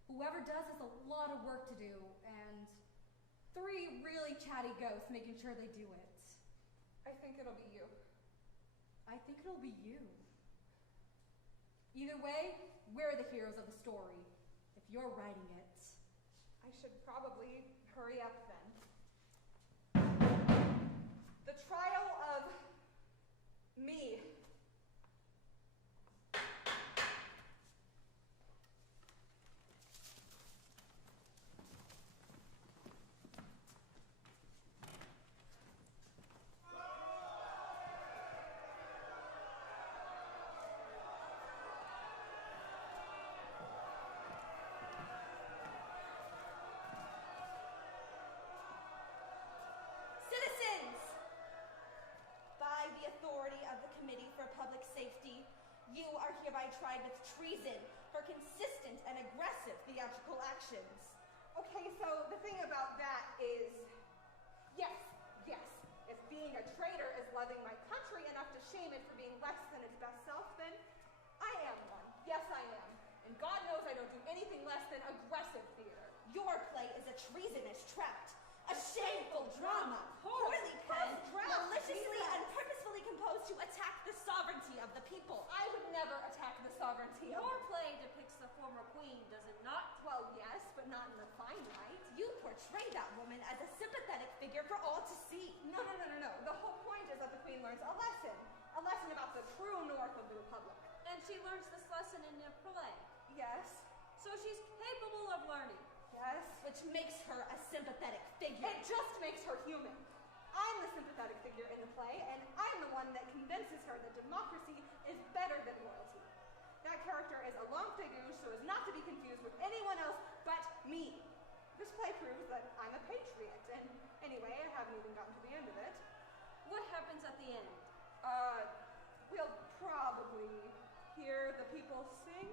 Whoever does has a lot of work to do, and 3 really chatty ghosts making sure they do it. I think it'll be you. I think it'll be you. Either way, we're the heroes of the story, if you're writing it. I should probably hurry up then. The trial of me. You are hereby tried with treason for consistent and aggressive theatrical actions. Okay, so the thing about that is, yes, if being a traitor is loving my country enough to shame it for being less than its best self, then I am one. Yes, I am. And God knows I don't do anything less than aggressive theater. Your play is a treasonous tract, a shameful drama, poorly penned, maliciously and purposefully composed to attack the sovereignty of the people. I would never attack the sovereignty of Your play depicts the former queen, does it not? Well, yes, but not in the fine light. You portray that woman as a sympathetic figure for all to see. No. The whole point is that the queen learns a lesson about the true north of the Republic. And she learns this lesson in your play. Yes. So she's capable of learning. Yes. Which makes her a sympathetic figure. It just makes her human. I'm the sympathetic figure in the play, and I'm the one one that convinces her that democracy is better than loyalty. That character is a l'enfant so as not to be confused with anyone else but me. This play proves that I'm a patriot, and anyway, I haven't even gotten to the end of it. What happens at the end? We'll probably hear the people sing.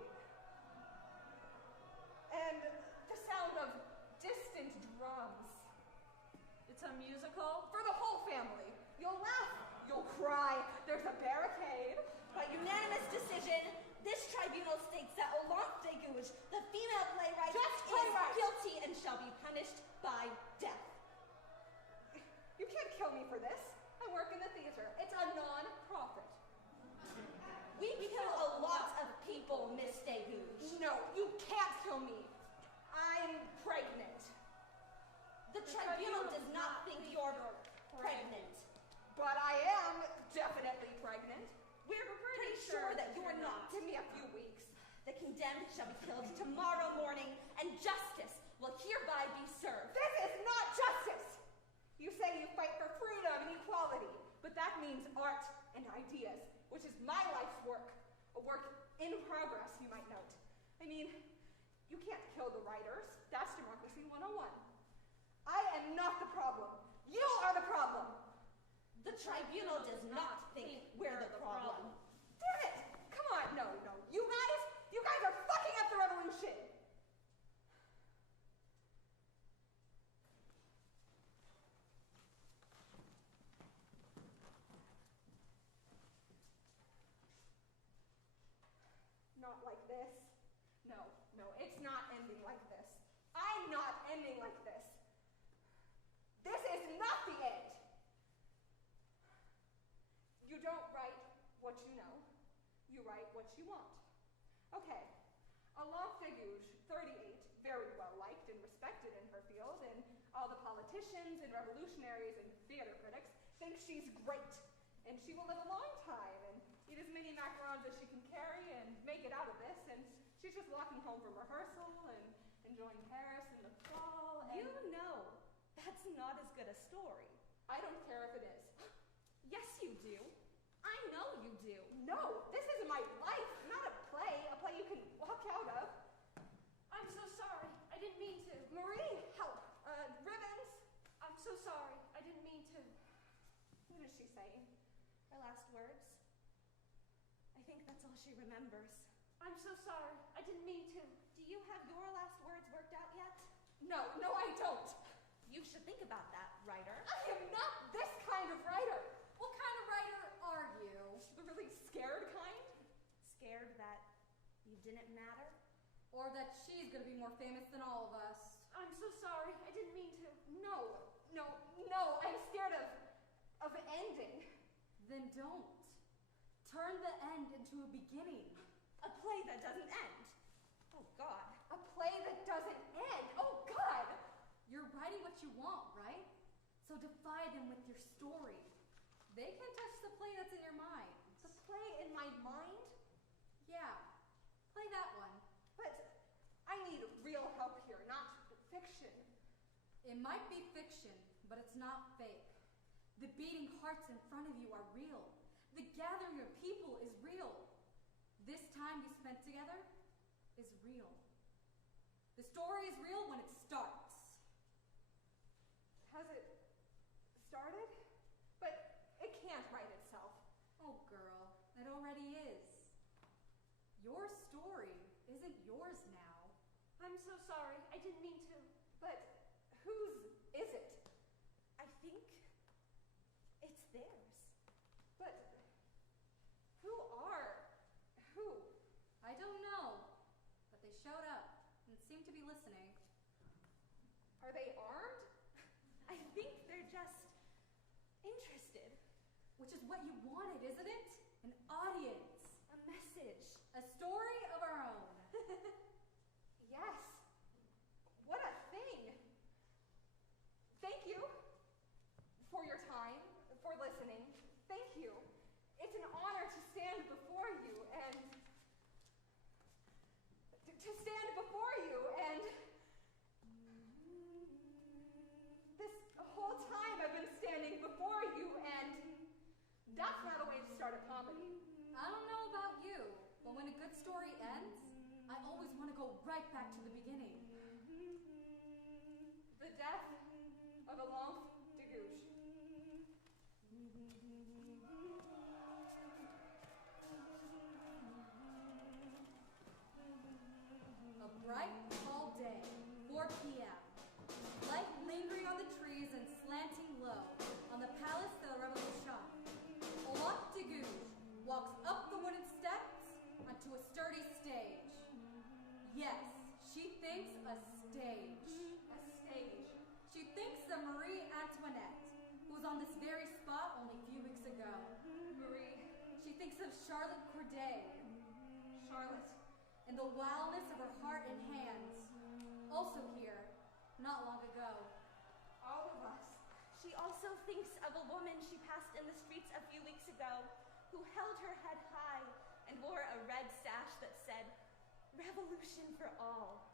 And the sound of distant drums. It's a musical? For the whole family. You'll laugh, you'll cry, there's a barricade. By unanimous decision, this tribunal states that Olympe de Gouges, the female playwright, is guilty and shall be punished by death. You can't kill me for this. I work in the theater. It's a non-profit. We kill a lot of people, Miss de Gouges. No, you can't kill me. I'm pregnant. The tribunal does not think you're pregnant. But I am definitely pregnant. We're pretty sure that you're not. Give me a few weeks. The condemned shall be killed tomorrow morning, and justice will hereby be served. This is not justice! You say you fight for freedom and equality, but that means art and ideas, which is my life's work. A work in progress, you might note. I mean, you can't kill the writers. That's democracy 101. I am not the problem. You are the problem. The tribunal does not think we're the problem. Damn it! Come on, no. You guys are fucking up the revolution! Not like this. No, it's not ending like this. I'm not ending like this. This is not the end. You don't write what you know. You write what you want. Okay, Olympe de Gouges, 38, very well liked and respected in her field, and all the politicians and revolutionaries and theater critics think she's great. And she will live a long time and eat as many macarons as she can carry and make it out of this. And she's just walking home from rehearsal and enjoying Paris in the fall. And you know, that's not as good a story. I don't care if it is. Yes, you do. I know you do. No, this is my life, not a play you can walk out of. I'm so sorry. I didn't mean to. Marie, help. Ribbons. I'm so sorry. I didn't mean to. What is she saying? Her last words? I think that's all she remembers. I'm so sorry. I didn't mean to. Do you have your last words worked out yet? No, I don't. You should think about that, writer. I am not this kind of writer. What kind of writer are you? The really scared kind? Scared that you didn't matter? Or that she's gonna be more famous than all of us? I'm so sorry. I didn't mean to. No. I'm scared of ending. Then don't. Turn the end into a beginning. A play that doesn't end. Oh, God. A play that doesn't end. Oh, God. You're writing what you want, right? So defy them with your story. They can touch the play that's in your mind. The play in my mind? Yeah, play that one. But I need real help here, not fiction. It might be fiction, but it's not fake. The beating hearts in front of you are real. The gathering of people is real. This time you spent together is real. The story is real when it starts. Has it started? But it can't write itself. Oh, girl, it already is. Your story isn't yours now. I'm so sorry. I didn't mean to. But whose is it? I think it's theirs. But who? I don't know, but they showed up and seemed to be listening. Are they armed? I think they're just interested. Which is what you wanted, isn't it? An audience. A message. A story of our own. Yes. What a thing. Thank you for your time, for listening. Thank you. It's an honor to stand before you and this whole time I've been standing before you, and that's not a start a comedy. I don't know about you, but when a good story ends, I always want to go right back to the beginning. The death of Olympe de Gouges. A bright fall day, 4 p.m. Light lingering on the trees and slanting low on the Palace de la Revolution. Olympe de Gouges walks up the wooden steps onto a sturdy stage. Yes, she thinks a stage. A stage. She thinks of Marie Antoinette, who was on this very spot only a few weeks ago. Marie. She thinks of Charlotte Corday. Charlotte. And the wildness of her heart and hands, also here, not long ago. All of us. She also thinks of a woman she passed in the streets a few weeks ago who held her head high and wore a red sash that said, "Revolution for all."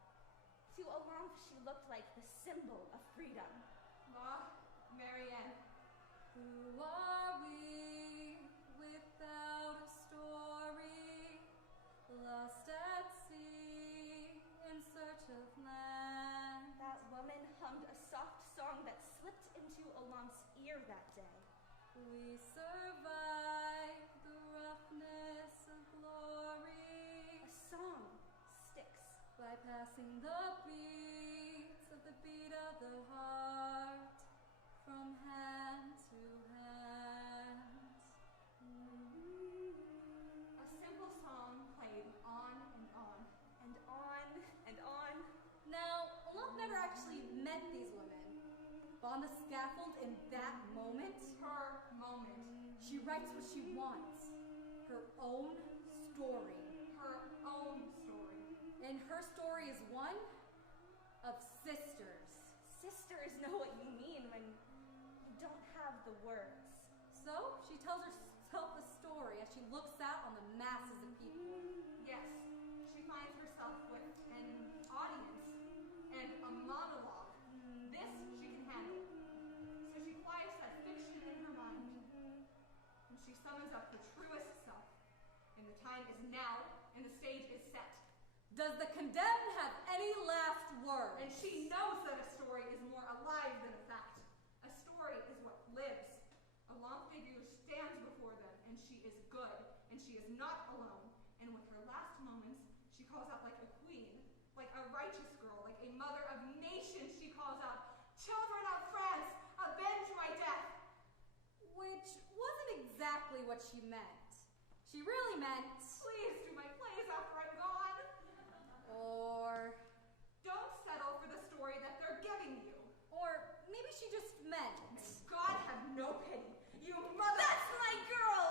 To Olympe, she looked like the symbol of freedom. Ma, Marianne. Who are we without a story? Lost at sea, in search of land. That woman hummed a soft song that slipped into Olympe's ear that day. We survive the roughness of glory. A song sticks. Bypassing the beats of the beat of the heart, from hand to hand. A simple song played on and on. And on and on. Now, Olympe never actually met these women, but on the scaffold in that moment, Her moment. she writes what she wants, her own story. Her own story. And her story is one of sisters. Sisters know what you mean when you don't have the words. So she tells herself a story as she looks out on the masses of people. Yes, she finds herself with an audience and a monologue. This she can handle. So she quiets that fiction in her mind, and she summons up her truest self. And the time is now, and the stage is set. Does the condemned have any last words? And she knows that a story is more alive than a fact. A story is what lives. Olympe de Gouges stands before them, and she is good, and she is not alone. And with her last moments, she calls out like a queen, like a righteous girl, like a mother of nations. She calls out, "Children of France, avenge my death!" Which wasn't exactly what she meant. She really meant... Please do my plays after I'm gone. Or... Don't settle for the story that they're giving you. Or maybe she just meant... God have no pity. You mother... That's my girl!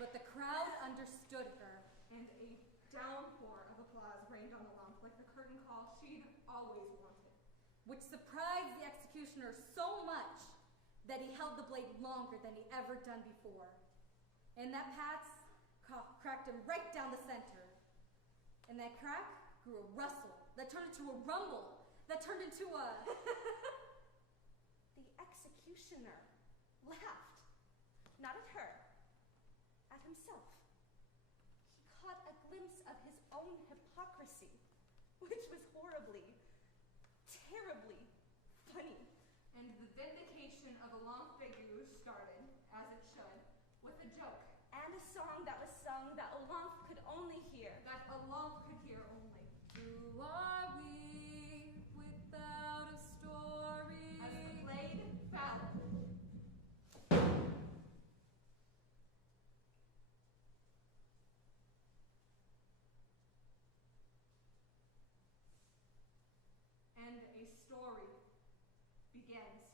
But the crowd understood her. And a downpour of applause rained on Olympe like the curtain call she'd always wanted. Which surprised the executioner so much that he held the blade longer than he ever done before. And that pass cracked him right down the center. And that crack grew a rustle that turned into a rumble that turned into a... The executioner laughed. Not at her, at himself. He caught a glimpse of his own hypocrisy, which was horribly, terribly funny. And the vindication of Olympe de Gouges started, as it should, with a joke. And a song that was sung that Olympe could only hear. That Olympe could hear only. Who are we without a story? As the blade fell. And a story begins.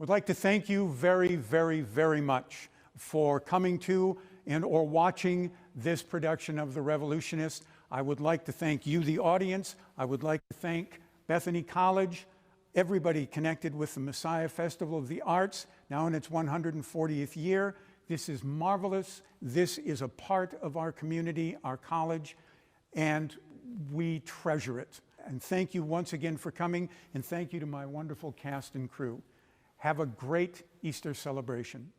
Would like to thank you very, very, very much for coming to and or watching this production of The Revolutionist. I would like to thank you, the audience. I would like to thank Bethany College, everybody connected with the Messiah Festival of the Arts, now in its 140th year. This is marvelous. This is a part of our community, our college, and we treasure it. And thank you once again for coming, and thank you to my wonderful cast and crew. Have a great Easter celebration.